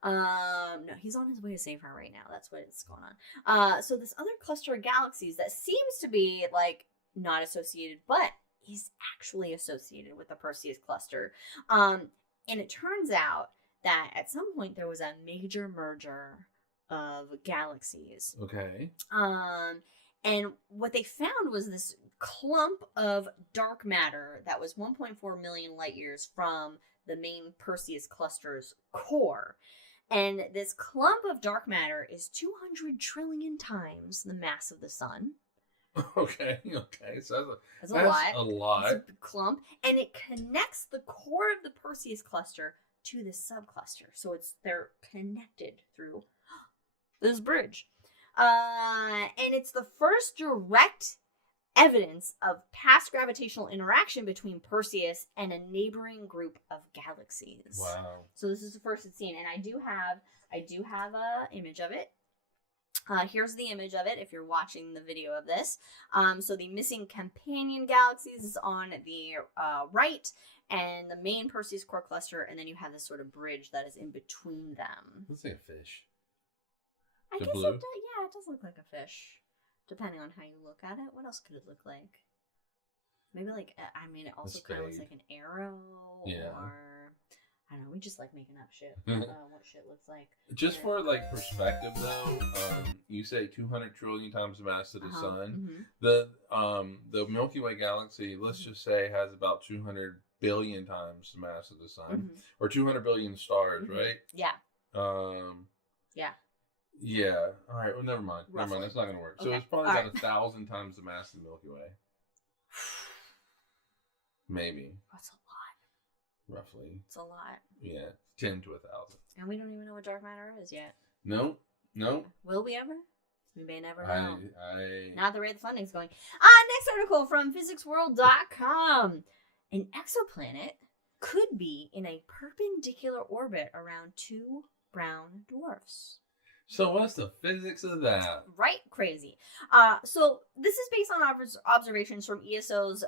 No, he's on his way to save her right now. That's what's going on. So this other cluster of galaxies that seems to be not associated, but is actually associated with the Perseus cluster. And it turns out that at some point there was a major merger of galaxies. Okay. And what they found was this clump of dark matter that was 1.4 million light years from the main Perseus cluster's core. And this clump of dark matter is 200 trillion times the mass of the sun. Okay. So that's a lot. It's a big clump. And it connects the core of the Perseus cluster to this subcluster. So they're connected through this bridge. And it's the first direct evidence of past gravitational interaction between Perseus and a neighboring group of galaxies. Wow. So this is the first it's seen. And I do have a image of it. Here's the image of it if you're watching the video of this. So the missing companion galaxies is on the right, and the main Perseus core cluster, and then you have this sort of bridge that is in between them. Looks like a fish. I guess it does look like a fish, depending on how you look at it. What else could it look like? Maybe it also kind of looks like an arrow, or I don't know, we just like making up shit. What shit looks like. Just for perspective though, you say 200 trillion times the mass of the sun. Mm-hmm. The Milky Way galaxy, let's just say, has about 200 billion times the mass of the sun, or 200 billion stars, right? Yeah. Yeah. Yeah. All right. Well, never mind. Roughly. Never mind. That's not going to work. Okay. So it's probably about 1,000 times the mass of the Milky Way. Maybe. That's a lot. Roughly. It's a lot. Yeah. 10 to 1,000. And we don't even know what dark matter is yet. No. Will we ever? We may never know. Not the rate the funding's going. Next article from physicsworld.com. An exoplanet could be in a perpendicular orbit around 2 brown dwarfs. So what's the physics of that? Right? Crazy. So this is based on observations from ESO's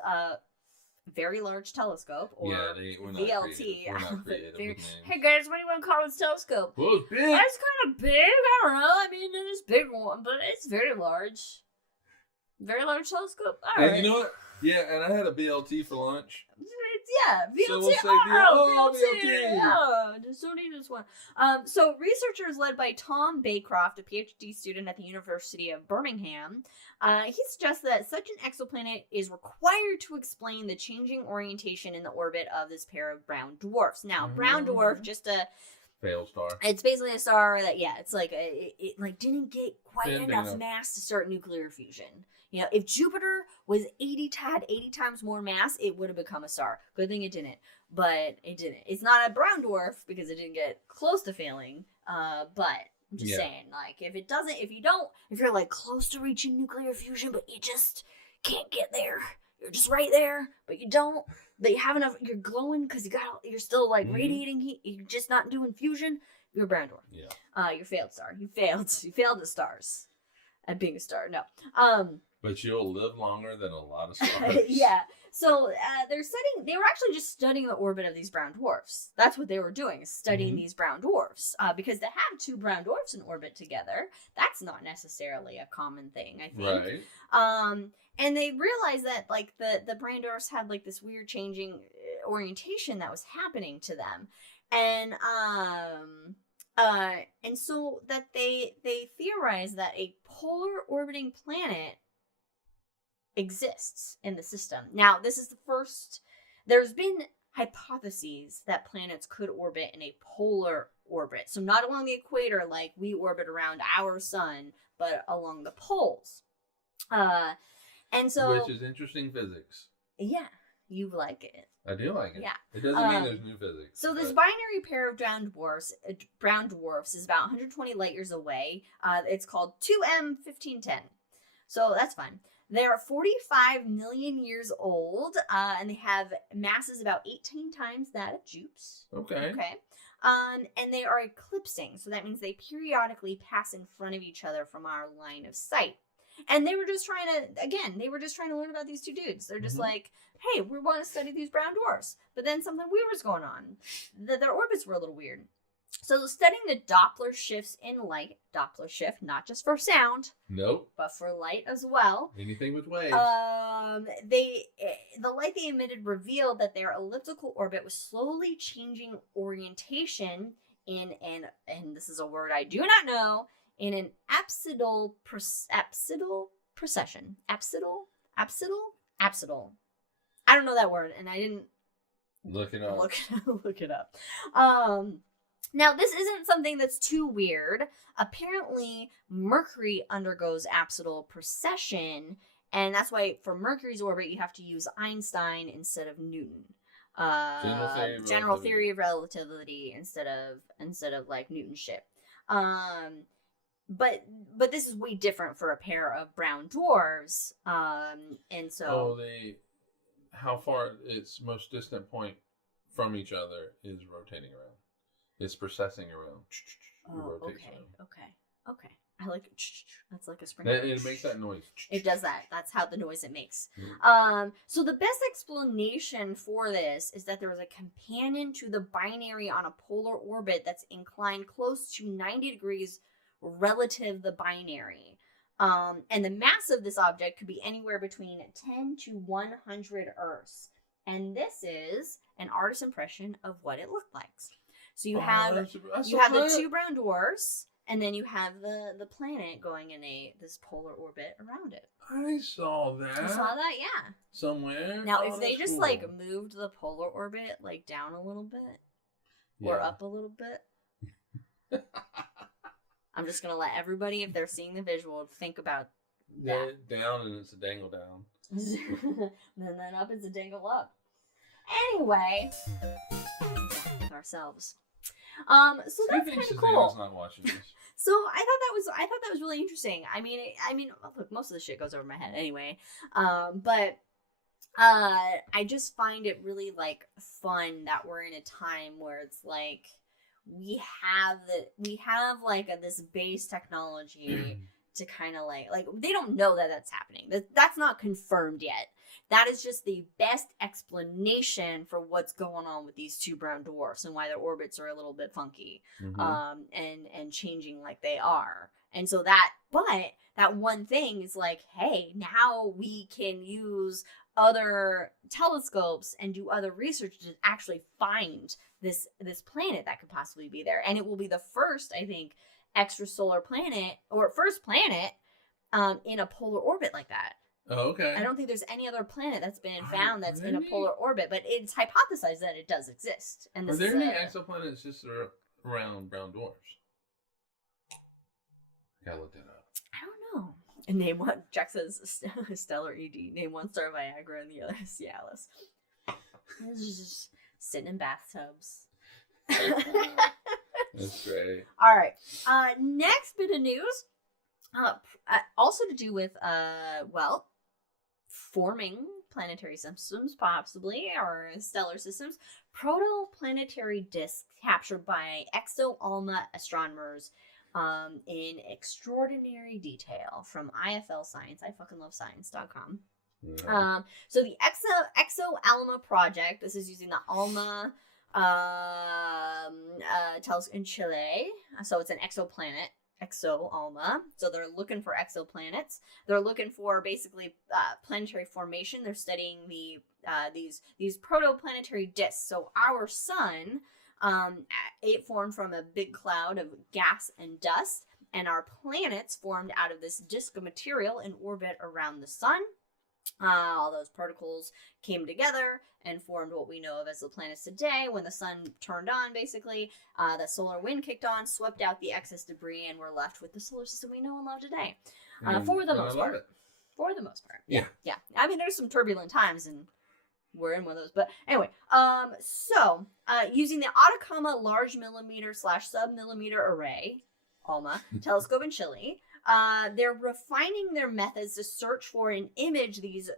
Very Large Telescope, or we're not VLT. We're not creative with names. Hey guys, what do you want to call this telescope? Well, it's big. It's kind of big. I don't know. I mean, it is a big one, but it's very large. Very large telescope. All right. And you know what? Yeah, and I had a BLT for lunch. Yeah, VLT. So we'll say VLT. Yeah, just don't need this one. So researchers led by Tom Baycroft, a PhD student at the University of Birmingham, he suggests that such an exoplanet is required to explain the changing orientation in the orbit of this pair of brown dwarfs. Now, brown dwarf, just a failed star. It's basically a star that, it's like it like didn't get quite enough mass to start nuclear fusion. You know, if Jupiter had 80 times more mass, it would have become a star. Good thing it didn't, but it didn't. It's not a brown dwarf because it didn't get close to failing. But I'm just saying, like, if you're like close to reaching nuclear fusion, but you just can't get there, you're just right there, but you don't. But you have enough. You're glowing because you're still like radiating heat. You're just not doing fusion. You're a brown dwarf. Yeah. You're a failed star. You failed. You failed the stars at being a star. No. But you'll live longer than a lot of stars. Yeah. So they were actually just studying the orbit of these brown dwarfs. That's what they were doing, is studying these brown dwarfs. Because to have 2 brown dwarfs in orbit together, that's not necessarily a common thing, I think. Right. And they realized that, like, the brown dwarfs had, like, this weird changing orientation that was happening to them. And so that they theorized that a polar orbiting planet exists in the system. Now, this is the first. There's been hypotheses that planets could orbit in a polar orbit. So not along the equator like we orbit around our sun, but along the poles. And so, which is interesting physics. Yeah, you like it. I do like it. Yeah. It doesn't mean there's new physics. So this binary pair of brown dwarfs is about 120 light years away. It's called 2M1510. So that's fun. They're 45 million years old, and they have masses about 18 times that of Jupiter's. Okay. And they are eclipsing, so that means they periodically pass in front of each other from our line of sight. And they were just trying to learn about these 2 dudes. They're just like, hey, we want to study these brown dwarfs. But then something weird was going on. Their orbits were a little weird. So studying the Doppler shifts in light, Doppler shift, not just for sound. Nope. But for light as well. Anything with waves. The light they emitted revealed that their elliptical orbit was slowly changing orientation in and this is a word I do not know, in an apsidal precession. Apsidal? I don't know that word, and I didn't look it up. Look it up. Now, this isn't something that's too weird. Apparently, Mercury undergoes apsidal precession, and that's why for Mercury's orbit, you have to use Einstein instead of Newton. General theory of relativity instead of like Newton's ship. But this is way different for a pair of brown dwarves. And so how far its most distant point from each other is rotating around. It's precessing around. Okay. I like it. That's like a sprinkler. It makes that noise. It does that. That's how the noise it makes. Mm-hmm. So the best explanation for this is that there is a companion to the binary on a polar orbit that's inclined close to 90 degrees relative the binary. And the mass of this object could be anywhere between 10 to 100 Earths. And this is an artist's impression of what it looked like. So you have the 2 brown dwarfs, and then you have the planet going in this polar orbit around it. I saw that. You saw that, yeah. Somewhere. Now, if they just like moved the polar orbit like down a little bit or up a little bit, I'm just gonna let everybody, if they're seeing the visual, think about that. Down and it's a dangle down. then up is a dangle up. Anyway, with ourselves. So that's kind of cool. Not watching this. So I thought that was really interesting. I mean, look, most of the shit goes over my head anyway. But I just find it really like fun that we're in a time where it's like we have this base technology to kind of like they don't know that that's happening. That's not confirmed yet. That is just the best explanation for what's going on with these two brown dwarfs and why their orbits are a little bit funky, and changing like they are. And so that one thing is like, hey, now we can use other telescopes and do other research to actually find this planet that could possibly be there. And it will be the first, I think, extrasolar planet, or first planet in a polar orbit like that. Oh, okay. I don't think there's any other planet that's been found that's in a polar orbit, but it's hypothesized that it does exist. And are there any exoplanets just around brown dwarfs? Gotta look that up. I don't know. And name one. Jack says stellar ED. Name one star Viagra and the other is Cialis. This is just sitting in bathtubs. That's great. All right. Next bit of news. Also to do with forming planetary systems, possibly, or stellar systems. Protoplanetary disks captured by ExoAlma astronomers in extraordinary detail from IFL Science. I fucking love science.com. No. So the ExoAlma project, this is using the ALMA telescope in Chile. So it's an exoplanet, ExoAlma. So they're looking for exoplanets. They're looking for basically planetary formation. They're studying these protoplanetary disks. So our sun, it formed from a big cloud of gas and dust, and our planets formed out of this disk of material in orbit around the sun. All those particles came together and formed what we know of as the planets today. When the sun turned on, basically, the solar wind kicked on, swept out the excess debris, and we're left with the solar system we know and love today. For the most part. For the most part. Yeah. Yeah. I mean, there's some turbulent times, and we're in one of those. But anyway, so using the Atacama Large Millimeter / Sub-Millimeter Array, ALMA, telescope in Chile, they're refining their methods to search for and image these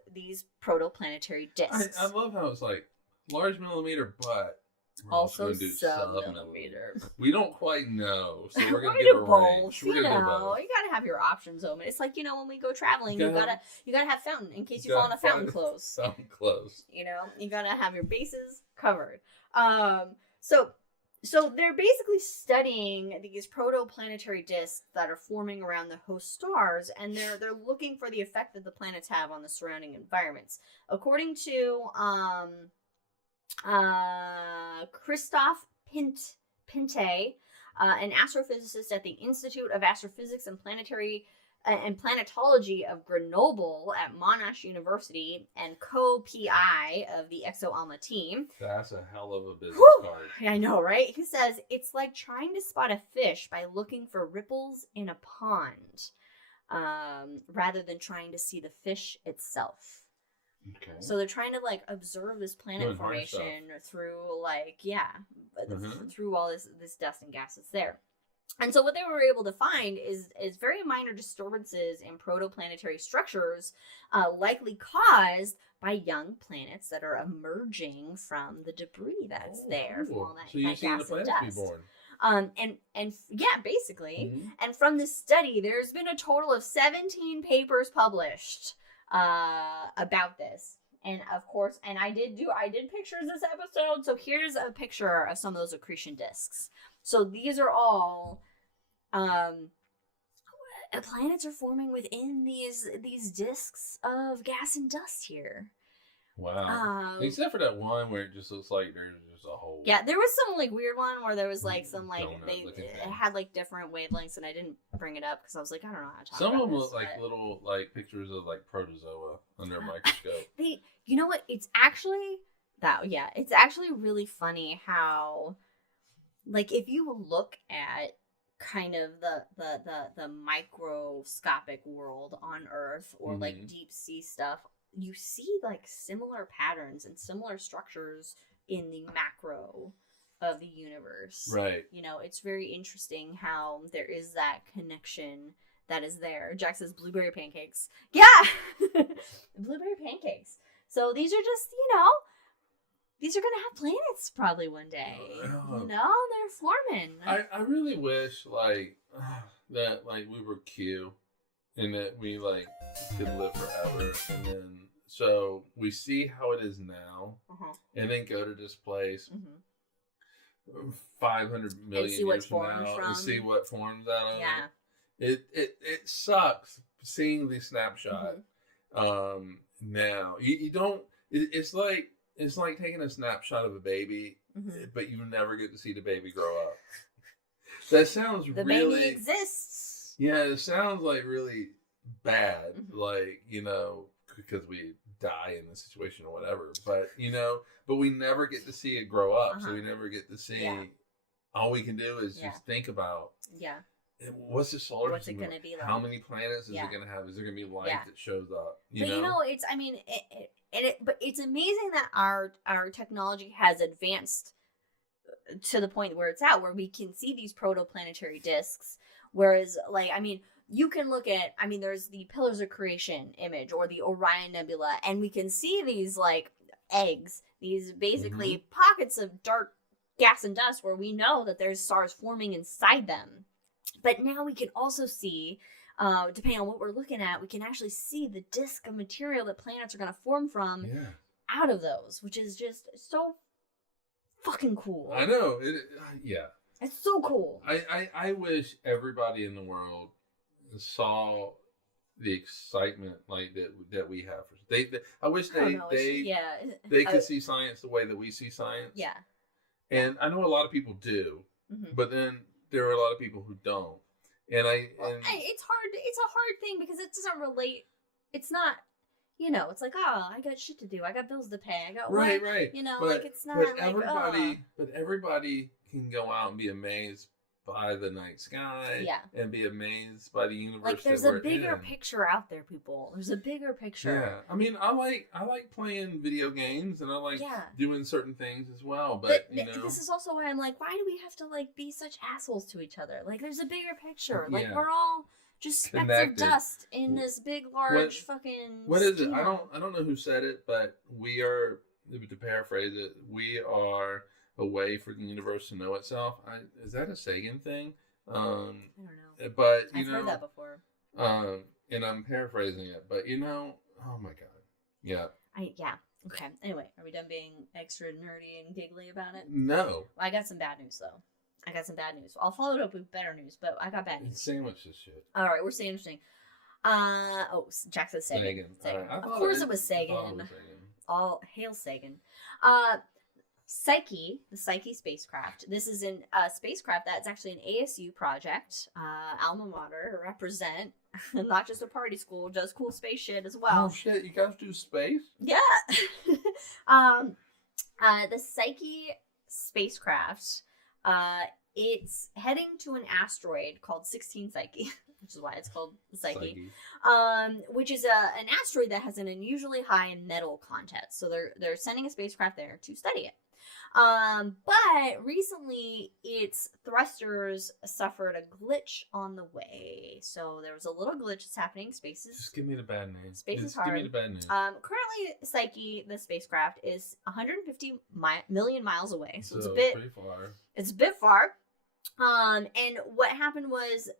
protoplanetary disks. I love how it's like large millimeter, but we're also sub-millimeter. We don't quite know, so we're gonna do give a both. range. You gotta have your options open. It's like, when we go traveling, you gotta have fountain in case you fall in a fountain close. Fountain close. You gotta have your bases covered. So they're basically studying these protoplanetary disks that are forming around the host stars, and they're looking for the effect that the planets have on the surrounding environments. According to Christophe Pinte, an astrophysicist at the Institute of Astrophysics and Planetology of Grenoble at Monash University and co-PI of the ExoAlma team. That's a hell of a business card. I know, right? He says, it's like trying to spot a fish by looking for ripples in a pond, rather than trying to see the fish itself. Okay. So they're trying to observe this planet formation through through all this dust and gas that's there. And so what they were able to find is very minor disturbances in protoplanetary structures, likely caused by young planets that are emerging from the debris that's there from all that, so you've seen the planets be born. And yeah, basically. Mm-hmm. And from this study, there's been a total of 17 papers published about this. And of course, and I did pictures this episode. So here's a picture of some of those accretion disks. So these are all planets are forming within these disks of gas and dust here. Wow. Except for that one where it just looks like there's just a whole... Yeah, there was some weird one where there was some it had different wavelengths, and I didn't bring it up because I was like, I don't know how to talk about Some of them look like little pictures of protozoa under a microscope. You know what? It's actually really funny how if you look at kind of the microscopic world on Earth, or like deep sea stuff, you see like similar patterns and similar structures in the macro of the universe. Right. You know, it's very interesting how there is that connection that is there. Jack says blueberry pancakes. Yeah! Blueberry pancakes. So these are just, these are going to have planets probably one day. They're forming. I really wish, like, that, like, we were Q and that we, like, could live forever. And then, so we see how it is now and then go to this place 500 million years from now and see what forms out of it. It sucks seeing the snapshot now. You don't, it's like taking a snapshot of a baby, but you never get to see the baby grow up. That sounds the really... baby exists. Yeah, it sounds like really bad, like, because we die in the situation or whatever. But, but we never get to see it grow up. So we never get to see... Yeah. All we can do is just think about... Yeah. What's the solar What's system? It going to be like? How many planets is it going to have? Is there going to be life that shows up? It's, I mean, but it's amazing that our technology has advanced to the point where it's at, where we can see these protoplanetary disks. Whereas, like, I mean, you can look at, I mean, there's the Pillars of Creation image or the Orion Nebula, and we can see these, like, eggs, these basically pockets of dark gas and dust where we know that there's stars forming inside them. But now we can also see, depending on what we're looking at, we can actually see the disk of material that planets are going to form from out of those, which is just so fucking cool. I know. It's so cool. I wish everybody in the world saw the excitement like that we have. I wish they could see science the way that we see science. Yeah. And I know a lot of people do, but then there are a lot of people who don't. It's hard. It's a hard thing because it doesn't relate. It's not, it's like, I got shit to do. I got bills to pay. I got right. Like it's not But everybody can go out and be amazed by the night sky. And be amazed by the universe. Like there's a bigger picture out there, people. There's a bigger picture. Yeah. I mean, I like playing video games and I like doing certain things as well. But this is also why I'm like, why do we have to like be such assholes to each other? Like there's a bigger picture. Like we're all just specks of dust in this big, large fucking. What is it? I don't know who said it, but we are, to paraphrase it, we are a way for the universe to know itself. Is that a Sagan thing? I don't know. But I've heard that before. And I'm paraphrasing it, but oh my god, yeah. Okay. Anyway, are we done being extra nerdy and giggly about it? No. Well, I got some bad news though. I'll follow it up with better news, but I got bad news. Sandwich this shit. All right, we're sandwiching. Jack says Sagan. Of course it was Sagan. All hail Sagan. Psyche, the Psyche spacecraft. This is a spacecraft that's actually an ASU project. Alma mater, represent. Not just a party school, does cool space shit as well. Oh shit, you guys do space? Yeah. The Psyche spacecraft, it's heading to an asteroid called 16 Psyche, which is why it's called Psyche. Which is an asteroid that has an unusually high metal content. So they're sending a spacecraft there to study it. But recently its thrusters suffered a glitch on the way. So there was a little glitch that's happening. Just give me the bad news. Space is hard. Give me the bad news. Currently Psyche, the spacecraft, is 150 million miles away. So it's pretty far. It's a bit far. And what happened was,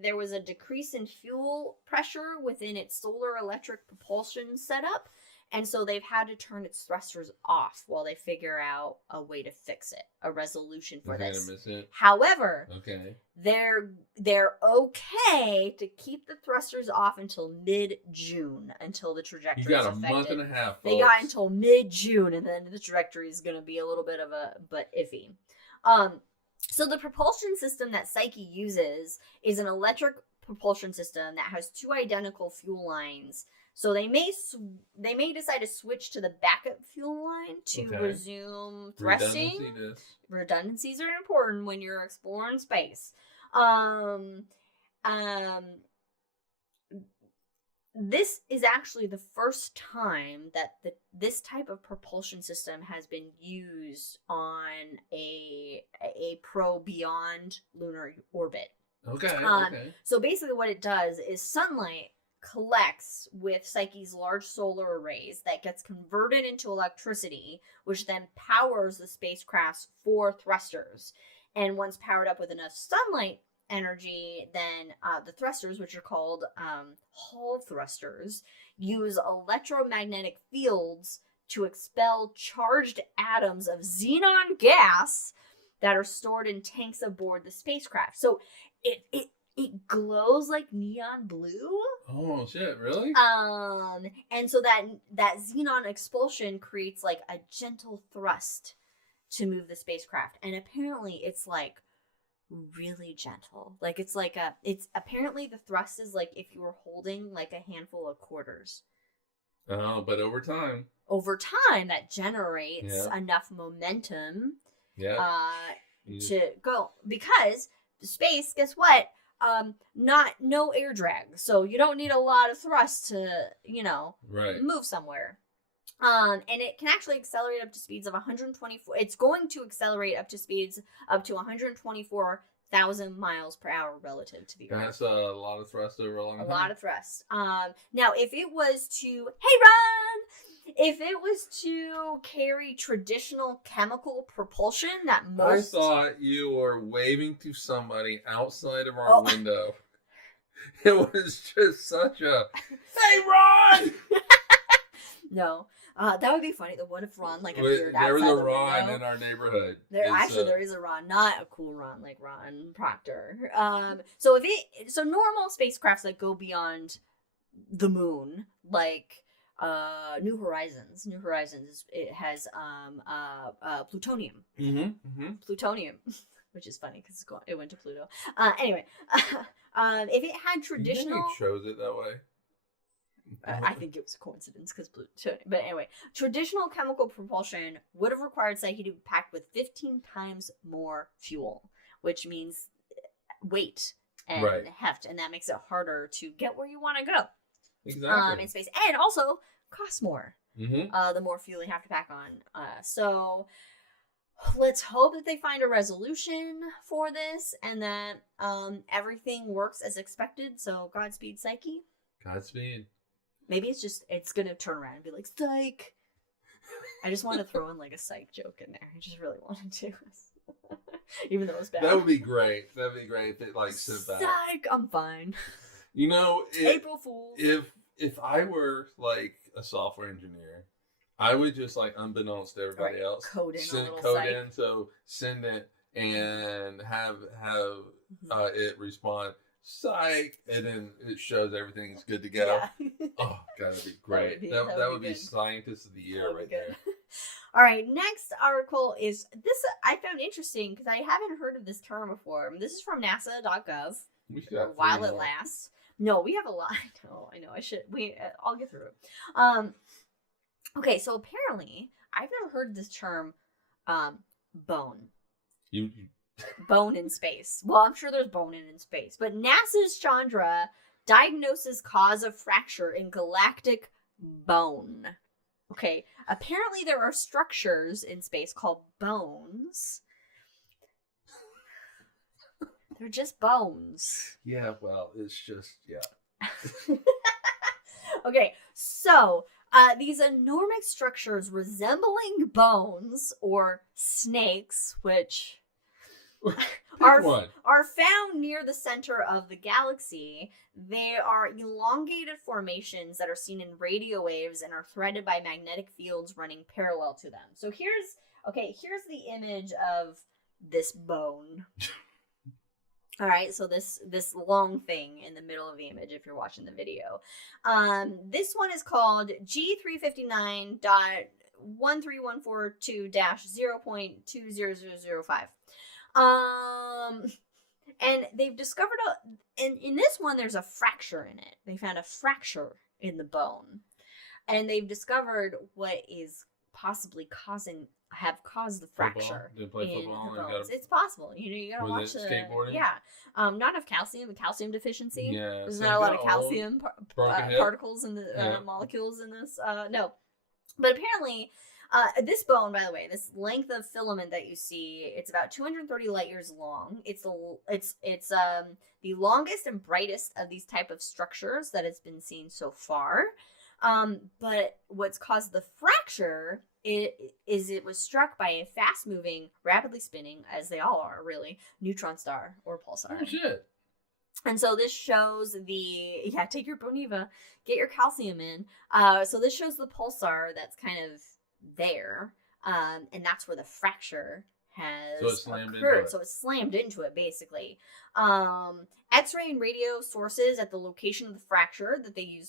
there was a decrease in fuel pressure within its solar electric propulsion setup. And so they've had to turn its thrusters off while they figure out a way to fix it, a resolution for this. However, they're okay to keep the thrusters off until mid-June, until the trajectory is affected. You got a month and a half, folks. They got until mid-June, and then the trajectory is going to be a little bit of iffy. So the propulsion system that Psyche uses is an electric propulsion system that has two identical fuel lines. So they may decide to switch to the backup fuel line to resume thrusting. Redundancies are important when you're exploring space. Um, um, this is actually the first time that this type of propulsion system has been used on a probe beyond lunar orbit. Okay. Okay. So basically, what it does is sunlight collects with Psyche's large solar arrays that gets converted into electricity, which then powers the spacecraft's 4 thrusters. And once powered up with enough sunlight energy, then the thrusters, which are called Hall thrusters, use electromagnetic fields to expel charged atoms of xenon gas that are stored in tanks aboard the spacecraft. So it glows like neon blue. Oh shit! Really? And so that xenon expulsion creates like a gentle thrust to move the spacecraft, and apparently it's like really gentle. Like it's apparently the thrust is like if you were holding like a handful of quarters. Oh, but over time that generates enough momentum to go, because space, guess what? No air drag, so you don't need a lot of thrust to move somewhere. And it can actually accelerate up to speeds of 124. It's going to accelerate up to speeds up to 124,000 miles per hour relative to the Earth. That's a lot of thrust over a long time. A lot of thrust. Now, if it was to carry traditional chemical propulsion that most... I thought you were waving to somebody outside of our window. It was just such a, hey, Ron! No. That would be funny. What if Ron appeared outside the window? There was a Ron window? In our neighborhood. There is a Ron, not a cool Ron like Ron Proctor. So normal spacecrafts that go beyond the moon, like New Horizons. New Horizons, it has plutonium. Mm-hmm. Plutonium, which is funny because it went to Pluto. Anyway, if it had traditional, you chose it that way. I think it was a coincidence because plutonium. But anyway, traditional chemical propulsion would have required Psyche to be packed with 15 times more fuel, which means weight and heft, and that makes it harder to get where you want to go. Exactly. In space, and also costs more. Mm-hmm. The more fuel you have to pack on. So let's hope that they find a resolution for this, and that everything works as expected. So Godspeed, Psyche. Godspeed. Maybe it's gonna turn around and be like, psych. I just want to throw in like a psych joke in there. I just really wanted to. Even though it was bad. That would be great. That'd be great if it said that. Psych, I'm fine. April Fools. If I were like a software engineer, I would just unbeknownst to everybody else, code in, so send it and have it respond psych, and then it shows everything's good to go. Yeah. Oh god, that'd be great. That would be Scientist of the Year right there. All right, next article is this. I found interesting because I haven't heard of this term before. This is from NASA.gov. While it lasts. No, we have a lot. I know. I should. I'll get through it. Okay, so apparently I've never heard this term, bone. You bone in space. Well, I'm sure there's bone in space, but NASA's Chandra diagnoses cause of fracture in galactic bone. Okay, apparently there are structures in space called bones. They're just bones. Yeah, well, it's just, yeah. Okay, so these enormous structures resembling bones or snakes, which are found near the center of the galaxy. They are elongated formations that are seen in radio waves and are threaded by magnetic fields running parallel to them. So here's the image of this bone. All right, so this long thing in the middle of the image, if you're watching the video. This one is called G359.13142-0.20005. And they've discovered in this one there's a fracture in it. They found a fracture in the bone, and they've discovered what is possibly have caused the fracture Did play in football? her bones. It's possible. You gotta watch the skateboarding. Yeah. Not enough calcium, a calcium deficiency. Yeah, There's so not a lot of calcium particles in the molecules in this. No, but apparently, this bone, by the way, this length of filament that you see, it's about 230 light years long. It's the longest and brightest of these type of structures that has been seen so far. But what's caused the fracture it was struck by a fast-moving, rapidly spinning, as they all are really, neutron star or pulsar. Oh shit! And so this shows take your Boniva, get your calcium in. So this shows the pulsar that's kind of there, and that's where the fracture has occurred. So it slammed into it, basically. X-ray and radio sources at the location of the fracture that they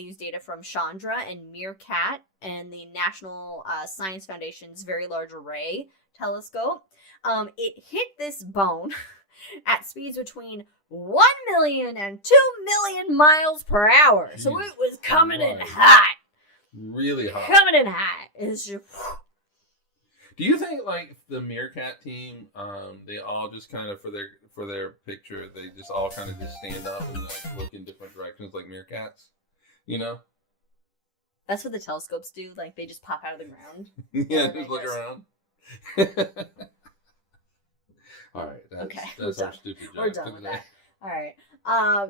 used data from Chandra and Meerkat and the National Science Foundation's Very Large Array telescope. It hit this bone at speeds between 1 million and 2 million miles per hour. Jeez. So it was coming in hot. Really hot. Coming in hot. It's just... Do you think, like, the Meerkat team, they all just kind of, for their picture, they just all kind of just stand up and like look in different directions like meerkats? You know? That's what the telescopes do. Like, they just pop out of the ground. Yeah, just look around. All right. That's our stupid joke. We're done with that. All right.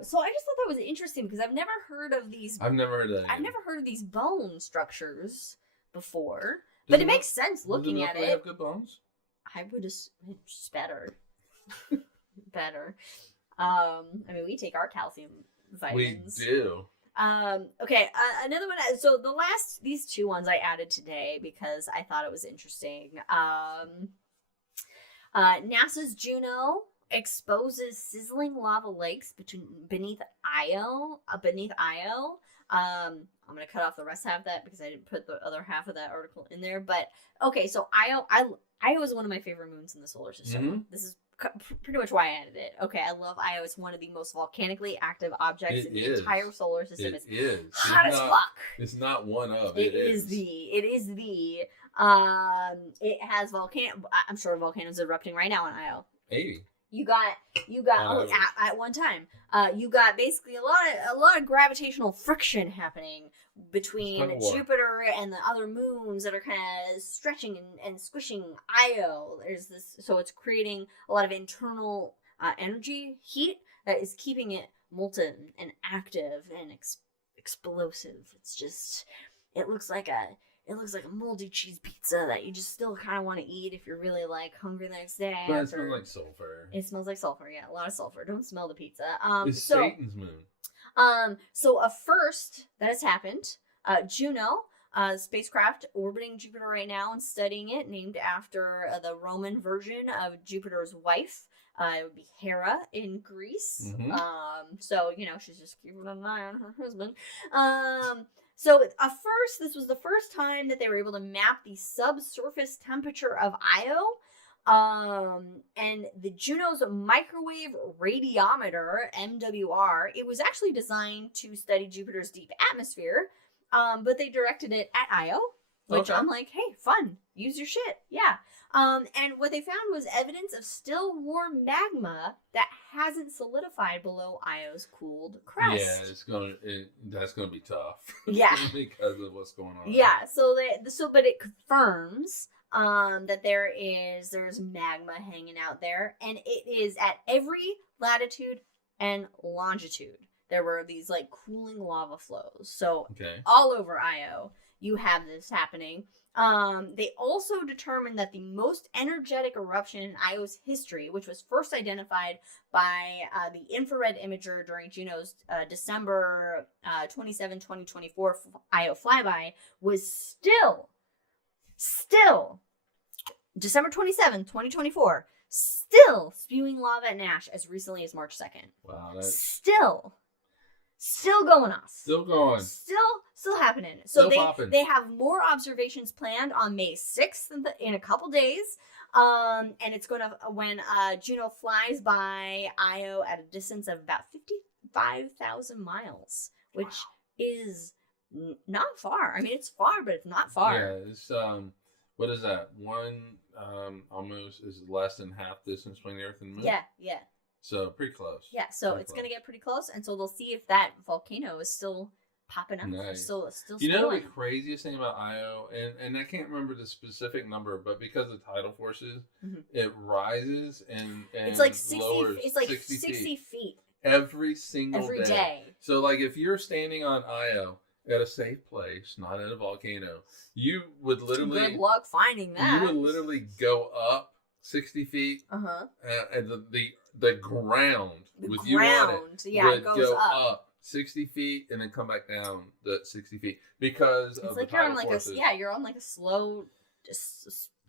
So I just thought that was interesting because I've never heard of these. I've never heard of that. I've never heard of these bone structures before. But it makes sense looking at it. They have good bones? I would just better. Better. I mean, we take our calcium vitamins. We do. Okay, another one. So these two ones I added today because I thought it was interesting. NASA's Juno exposes sizzling lava lakes beneath Io. I'm going to cut off the rest half of that because I didn't put the other half of that article in there. But, okay, so Io is one of my favorite moons in the solar system. Mm-hmm. This is pretty much why I added it. Okay, I love Io. It's one of the most volcanically active objects in the entire solar system. It is. Hot as fuck. It's not one of. It is the. It has I'm sure volcanoes are erupting right now on Io. Maybe. You got at one time. You got basically a lot of gravitational friction happening between Jupiter and the other moons that are kind of stretching and squishing Io. There's this, so it's creating a lot of internal energy heat that is keeping it molten and active and explosive. It's just, it looks like a moldy cheese pizza that you just still kind of want to eat if you're really like hungry the next day. But it smells like sulfur. It smells like sulfur, yeah, a lot of sulfur. Don't smell the pizza. It's Satan's moon. So a first that has happened, Juno, spacecraft orbiting Jupiter right now and studying it, named after the Roman version of Jupiter's wife. It would be Hera in Greece. Mm-hmm. So, she's just keeping an eye on her husband. So this was the first time that they were able to map the subsurface temperature of Io. And the Juno's microwave radiometer, MWR, it was actually designed to study Jupiter's deep atmosphere, but they directed it at Io, which I'm like, hey, fun, use your shit, yeah. And what they found was evidence of still warm magma that hasn't solidified below Io's cooled crust. Yeah, that's gonna be tough. Yeah, because of what's going on. Yeah, but it confirms that there's magma hanging out there, and it is at every latitude and longitude. There were these like cooling lava flows. So all over Io, you have this happening. They also determined that the most energetic eruption in Io's history, which was first identified by the infrared imager during Juno's December 27, 2024 Io flyby, was still December 27, 2024, still spewing lava and ash as recently as March 2nd. Wow. Still going off. Still going. Still happening. So they have more observations planned on May 6th in a couple days. And it's going to, when Juno flies by Io at a distance of about 55,000 miles, which is Not far. I mean, it's far, but it's not far. Yeah, it's what is that? One almost is less than half distance between the Earth and the Moon. Yeah. So pretty close. Yeah, so it's gonna get pretty close, and so they'll see if that volcano is still popping up. Nice. Still. You know the craziest thing about Io, and I can't remember the specific number, but because of tidal forces, it rises and it's like 60. Lowers It's like 60 feet every single every day. So like if you're standing on Io at a safe place, not at a volcano, you would literally good luck finding that. You would literally go up 60 feet, and the ground with you on it would go up 60 feet and then come back down the 60 feet because of the tidal forces. You're on like a slow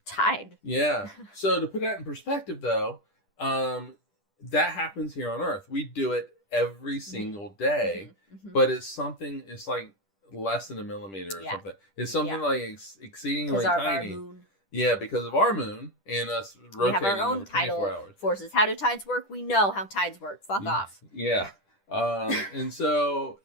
tide. Yeah. So to put that in perspective, though, that happens here on Earth. We do it every single day, but it's something. It's like less than a millimeter or something. It's something like exceedingly tiny. Yeah, because of our moon and us rotating. We have our own tidal forces. How do tides work? We know how tides work. Fuck off. Yeah. And so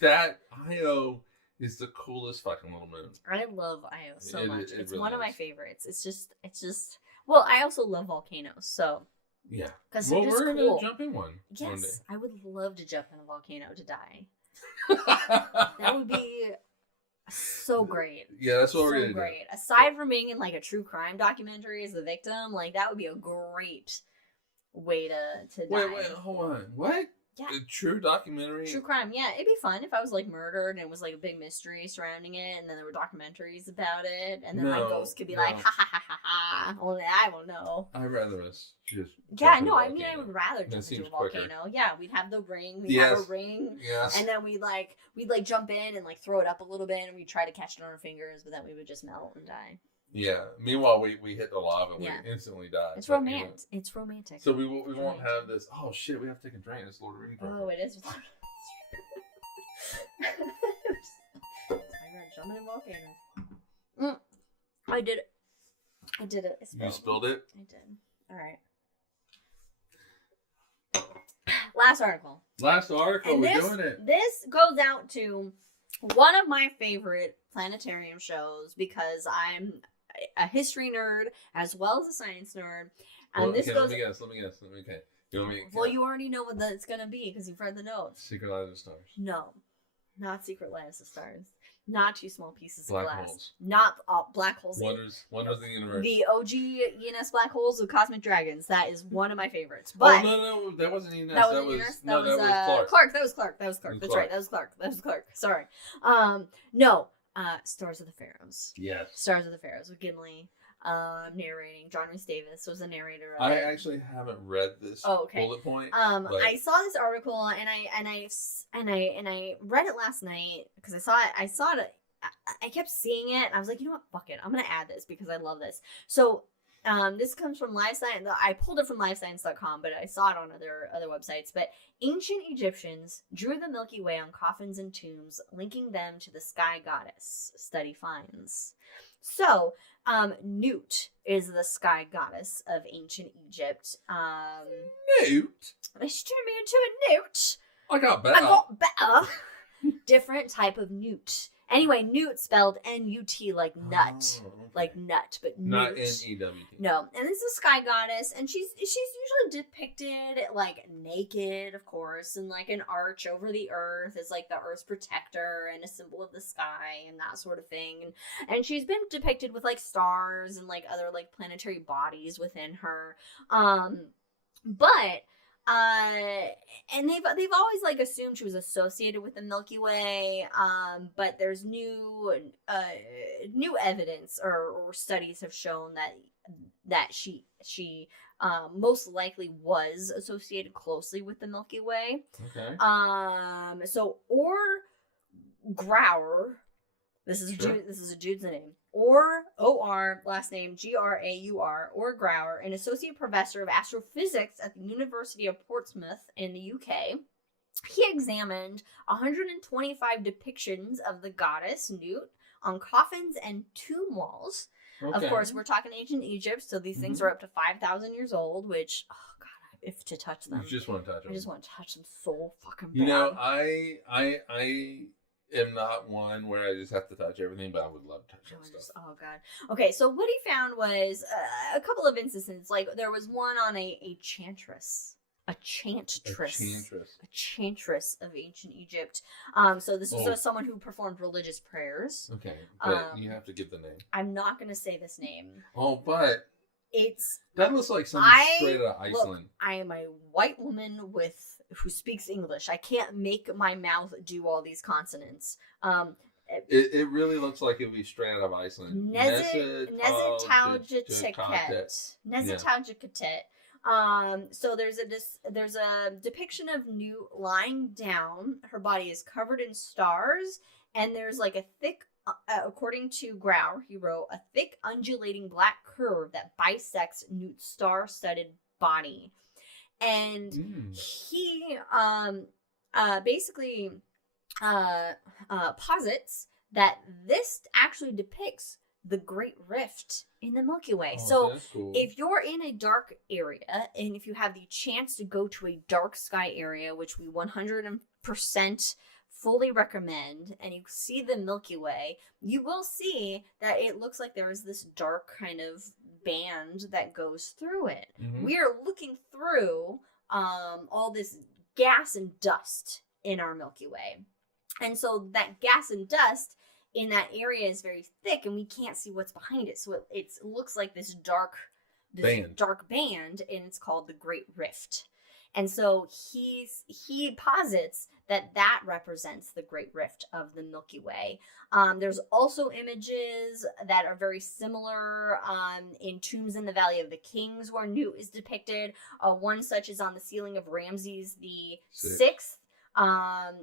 that Io is the coolest fucking little moon. I love Io so much. It's really one of my favorites. It's just. Well, I also love volcanoes, so. Yeah. Because we're gonna jump in one. Yes, one day. I would love to jump in a volcano to die. That would be so great. Yeah, that's what we're gonna do. Aside from being in like a true crime documentary as the victim, like that would be a great way to die. Wait, hold on. What? Yeah. A true documentary? True crime, yeah. It'd be fun if I was like murdered and it was like a big mystery surrounding it, and then there were documentaries about it, and then my ghost could be like, ha ha ha ha ha. Only I will know. I'd rather us just. Yeah, no, I mean, I would rather jump into a volcano. Quicker. Yeah, we'd have the ring. We'd have a ring. Yes. And then we'd jump in and like throw it up a little bit, and we'd try to catch it on our fingers, but then we would just melt and die. Yeah. Meanwhile, we hit the lava and we instantly die. It's romantic. You know. It's romantic. So we won't have this. Oh shit! We have to take a drink. It's Lord of the Rings. Oh, it is. I got jumping in volcanoes. I did it. You spilled it. I did. All right. Last article. And we're doing it. This goes out to one of my favorite planetarium shows because I'm a history nerd as well as a science nerd. And let me guess. Okay. You already know what it's going to be because you've read the notes. Secret Lives of the Stars. No. Not Secret Lives of Stars. Not Two Small Pieces of Black Glass. Holes. Not black holes. Wonders of the Universe. The OG ENS Black Holes with Cosmic Dragons. That is one of my favorites. But no, that wasn't ENS. That was Clark. That was Clark. That's right. That was Clark. Sorry. Stars of the Pharaohs. Yes. Stars of the Pharaohs with Gimli. Narrating. John Rhys Davis was the narrator of I it. actually haven't read this bullet point. I saw this article and I read it last night because I saw it. I kept seeing it and I was like, you know what? Fuck it. I'm gonna add this because I love this. So this comes from Live Science. I pulled it from livescience.com, but I saw it on other websites. But ancient Egyptians drew the Milky Way on coffins and tombs, linking them to the sky goddess. Study finds. So, Nut is the sky goddess of ancient Egypt. Nut? They turned me into a newt. I got better. Different type of newt. Anyway, Newt spelled N-U-T like nut. Okay. Like nut, but Newt. Not N-E-W-T. No. And this is a sky goddess, and she's usually depicted like naked, of course, and like an arch over the earth as like the earth's protector and a symbol of the sky and that sort of thing. And she's been depicted with like stars and like other like planetary bodies within her. And they've always like assumed she was associated with the Milky Way, but there's new evidence or studies have shown that she most likely was associated closely with the Milky Way. Okay. So Grauer, this is a dude's name. O-R, last name G-R-A-U-R, or Grauer, an associate professor of astrophysics at the University of Portsmouth in the UK. He examined 125 depictions of the goddess Nut on coffins and tomb walls. Okay. Of course, we're talking ancient Egypt, so these things are up to 5,000 years old, which, oh god, if to touch them. You just want to touch them. I just want to touch them so fucking bad. You know, I am not one where I just have to touch everything, but I would love to touch that stuff. Oh god. Okay, so what he found was a couple of instances. Like there was one on a chantress. A chantress of ancient Egypt. So this was someone who performed religious prayers. Okay, but you have to give the name. I'm not going to say this name. Oh, but that looks like something straight out of Iceland. Look, I am a white woman who speaks English. I can't make my mouth do all these consonants. It really looks like it would be straight out of Iceland. Nezitaujicatet. So there's a depiction of Newt lying down. Her body is covered in stars, and there's like a thick, according to Grauer, he wrote, a thick undulating black curve that bisects Newt's star-studded body. And he basically posits that this actually depicts the Great Rift in the Milky Way. So cool. If you're in a dark area, and if you have the chance to go to a dark sky area, which we 100% fully recommend, and you see the Milky Way, you will see that it looks like there is this dark kind of band that goes through it. Mm-hmm. We are looking through all this gas and dust in our Milky Way. And so that gas and dust in that area is very thick, and we can't see what's behind it. So it looks like this dark band, and it's called the Great Rift. And so he posits that represents the Great Rift of the Milky Way. There's also images that are very similar in tombs in the Valley of the Kings where Newt is depicted. One such is on the ceiling of Ramses the Sixth.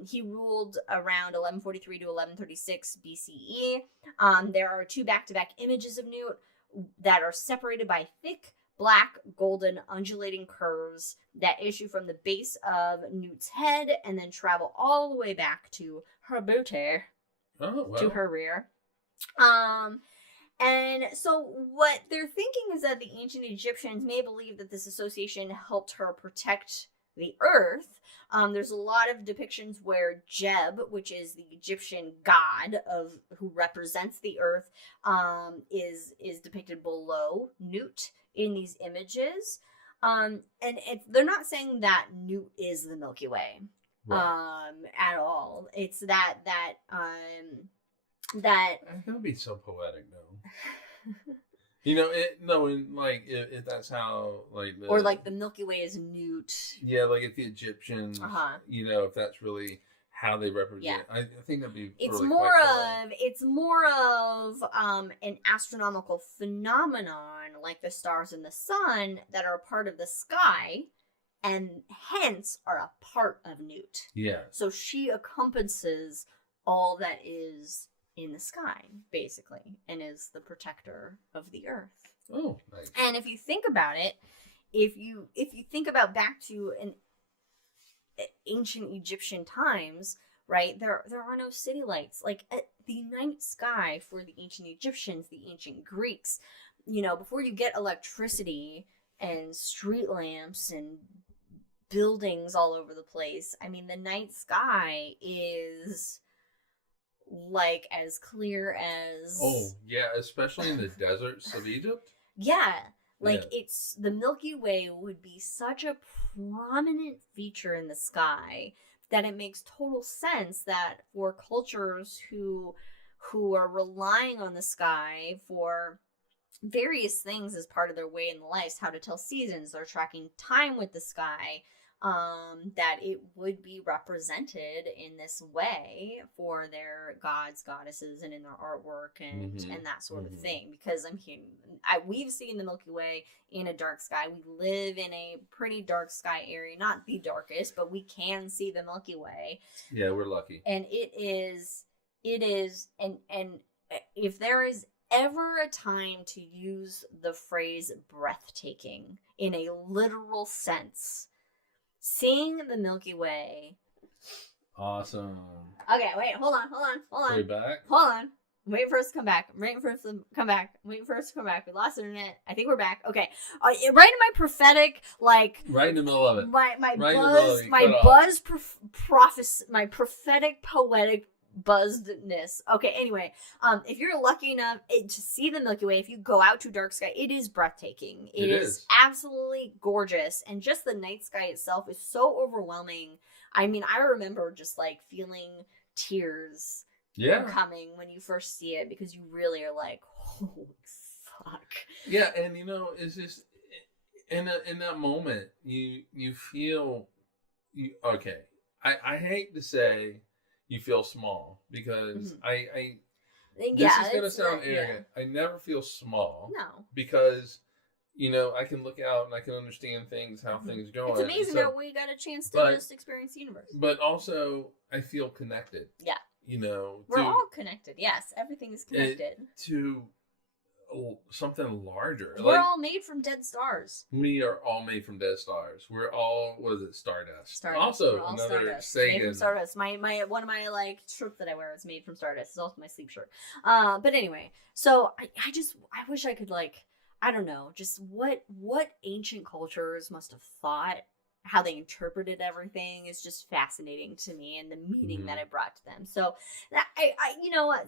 He ruled around 1143 to 1136 BCE. There are two back-to-back images of Newt that are separated by thick, black, golden, undulating curves that issue from the base of Newt's head and then travel all the way back to her booty, to her rear. And so what they're thinking is that the ancient Egyptians may believe that this association helped her protect the earth. There's a lot of depictions where Geb, which is the Egyptian god who represents the earth, is depicted below Newt in these images. And they're not saying that Newt is the Milky Way, at all. It's that would be so poetic, though. You know, if that's how, or the Milky Way is Newt. Yeah, like if the Egyptians, if that's really how they represent. I think that'd be. It's really more of an astronomical phenomenon, like the stars and the sun, that are a part of the sky, and hence are a part of Newt. Yeah. So she encompasses all that is in the sky, basically, and is the protector of the earth. Oh, nice. And if you think about it, if you think about back to an ancient Egyptian times, right, there are no city lights. Like the night sky for the ancient Egyptians, the ancient Greeks, before you get electricity and street lamps and buildings all over the place, I mean, the night sky is like as clear as especially in the deserts of Egypt. It's the Milky Way would be such a prominent feature in the sky that it makes total sense that for cultures who are relying on the sky for various things as part of their way in life, how to tell seasons, they're tracking time with the sky, that it would be represented in this way for their gods, goddesses, and in their artwork and that sort of thing. Because we've seen the Milky Way in a dark sky. We live in a pretty dark sky area, not the darkest, but we can see the Milky Way. Yeah, we're lucky. And it is, and if there is ever a time to use the phrase breathtaking in a literal sense, seeing the Milky Way. Awesome. Okay, wait, hold on. Are we back? Hold on. Wait for us to come back. Wait for us to come back. We lost internet. I think we're back. Okay. Right in my prophetic, right in the middle of it. My prophetic, poetic buzzedness. Okay, anyway, if you're lucky enough to see the Milky Way, if you go out to dark sky, it is breathtaking. It is absolutely gorgeous, and just the night sky itself is so overwhelming. I mean, I remember just like feeling tears coming when you first see it, because you really are like, holy fuck. Yeah, and it's just in that moment you feel okay. I hate to say you feel small, because this is gonna sound arrogant. I never feel small. No. Because I can look out and I can understand things, how things go. It's amazing that we got a chance to just experience the universe. But also, I feel connected. Yeah. We're all connected. Yes, everything is connected. To something larger. We're all made from dead stars. We are all made from dead stars. We're all, what is it, stardust. Also, another saying. Made from stardust. My one of my like shirts that I wear is made from stardust. It's also my sleep shirt. But anyway, so I wish I could I don't know, just what ancient cultures must have thought, how they interpreted everything is just fascinating to me, and the meaning that it brought to them. So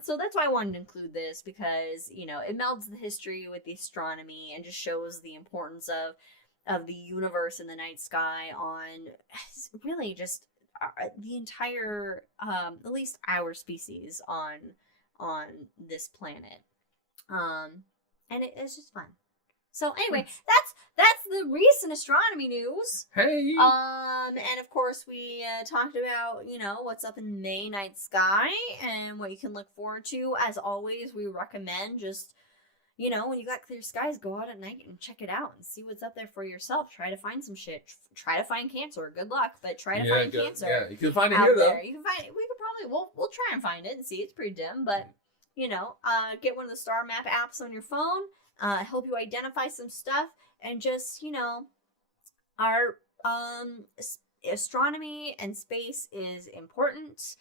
so that's why I wanted to include this, because it melds the history with the astronomy and just shows the importance of the universe and the night sky on really just the entire at least our species on this planet. And it's just fun. So anyway, that's the recent astronomy news. Hey. And of course we talked about what's up in the May night sky and what you can look forward to. As always, we recommend just when you got clear skies, go out at night and check it out and see what's up there for yourself. Try to find some shit. Try to find cancer. Good luck, but try to find cancer. Yeah, you can find it here though. You can find it. We could probably we'll try and find it and see. It's pretty dim, but get one of the star map apps on your phone. Help you identify some stuff, and just our astronomy and space is important.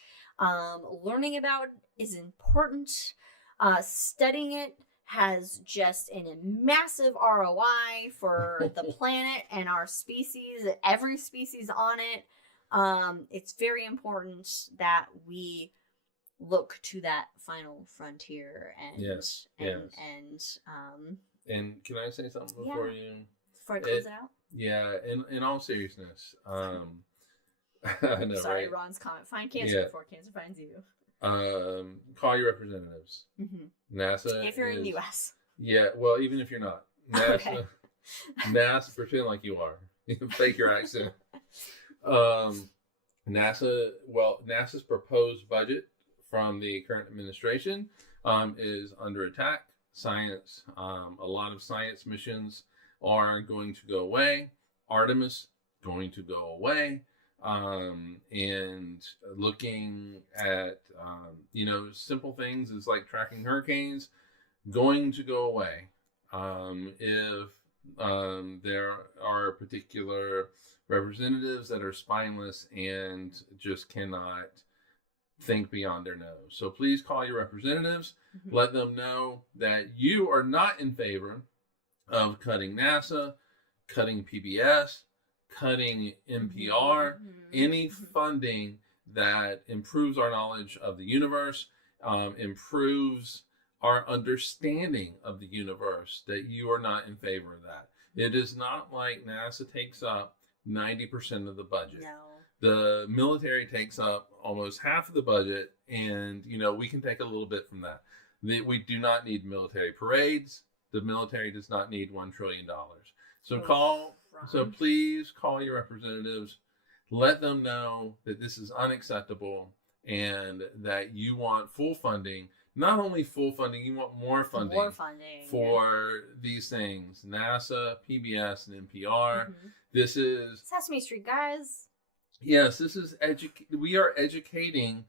Learning about is important. Studying it has just a massive ROI for the planet and our species, every species on it. It's very important that we look to that final frontier and and can I say something before I close it out? Yeah, in all seriousness, I know, sorry, right? Ron's comment. Find cancer before cancer finds you. Call your representatives. NASA. If you're in the U.S. Yeah, well, even if you're not, NASA. Okay. NASA, pretend like you are. Fake your accent. NASA's proposed budget from the current administration is under attack. Science, a lot of science missions are going to go away. Artemis going to go away. And looking at simple things is like tracking hurricanes going to go away. If there are particular representatives that are spineless and just cannot think beyond their nose. So please call your representatives. Let them know that you are not in favor of cutting NASA, cutting PBS, cutting NPR, any funding that improves our knowledge of the universe, improves our understanding of the universe, that you are not in favor of that. It is not like NASA takes up 90% of the budget. No. The military takes up almost half of the budget, and we can take a little bit from that. We do not need military parades. The military does not need $1 trillion. So please call your representatives. Let them know that this is unacceptable and that you want full funding. Not only full funding, you want more funding. For these things. NASA, PBS, and NPR. This is Sesame Street, guys. Yes, this is we are educating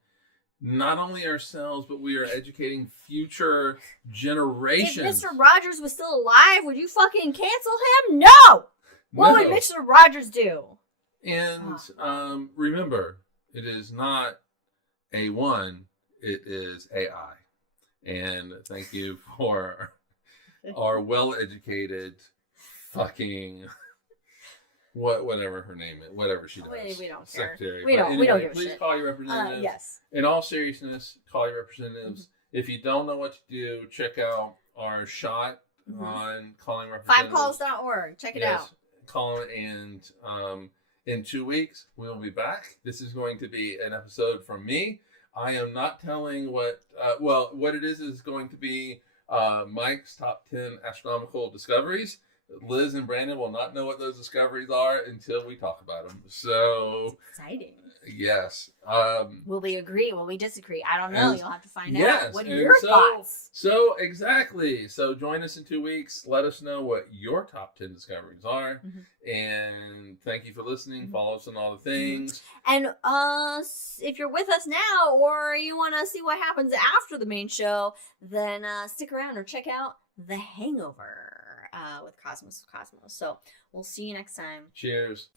not only ourselves, but we are educating future generations. If Mr. Rogers was still alive, would you fucking cancel him? No! What would Mr. Rogers do? And remember, it is not A1, it is AI. And thank you for our well-educated fucking whatever her name is, whatever she does. We don't Secretary. care. We don't give a please shit. call your representatives. Yes. In all seriousness, call your representatives. Mm-hmm. If you don't know what to do, check out our shot on calling representatives. 5calls.org. Check it out. Call it, and in 2 weeks we will be back. This is going to be an episode from me. I am not telling what it is going to be Mike's top 10 astronomical discoveries. Liz and Brandon will not know what those discoveries are until we talk about them. So it's exciting. Yes. Will we agree? Will we disagree? I don't know. You'll have to find out. What are your thoughts? So exactly. So join us in 2 weeks. Let us know what your top 10 discoveries are. Mm-hmm. And thank you for listening. Mm-hmm. Follow us on all the things. Mm-hmm. And if you're with us now, or you want to see what happens after the main show, then stick around or check out The Hangover with Cosmos. So we'll see you next time. Cheers.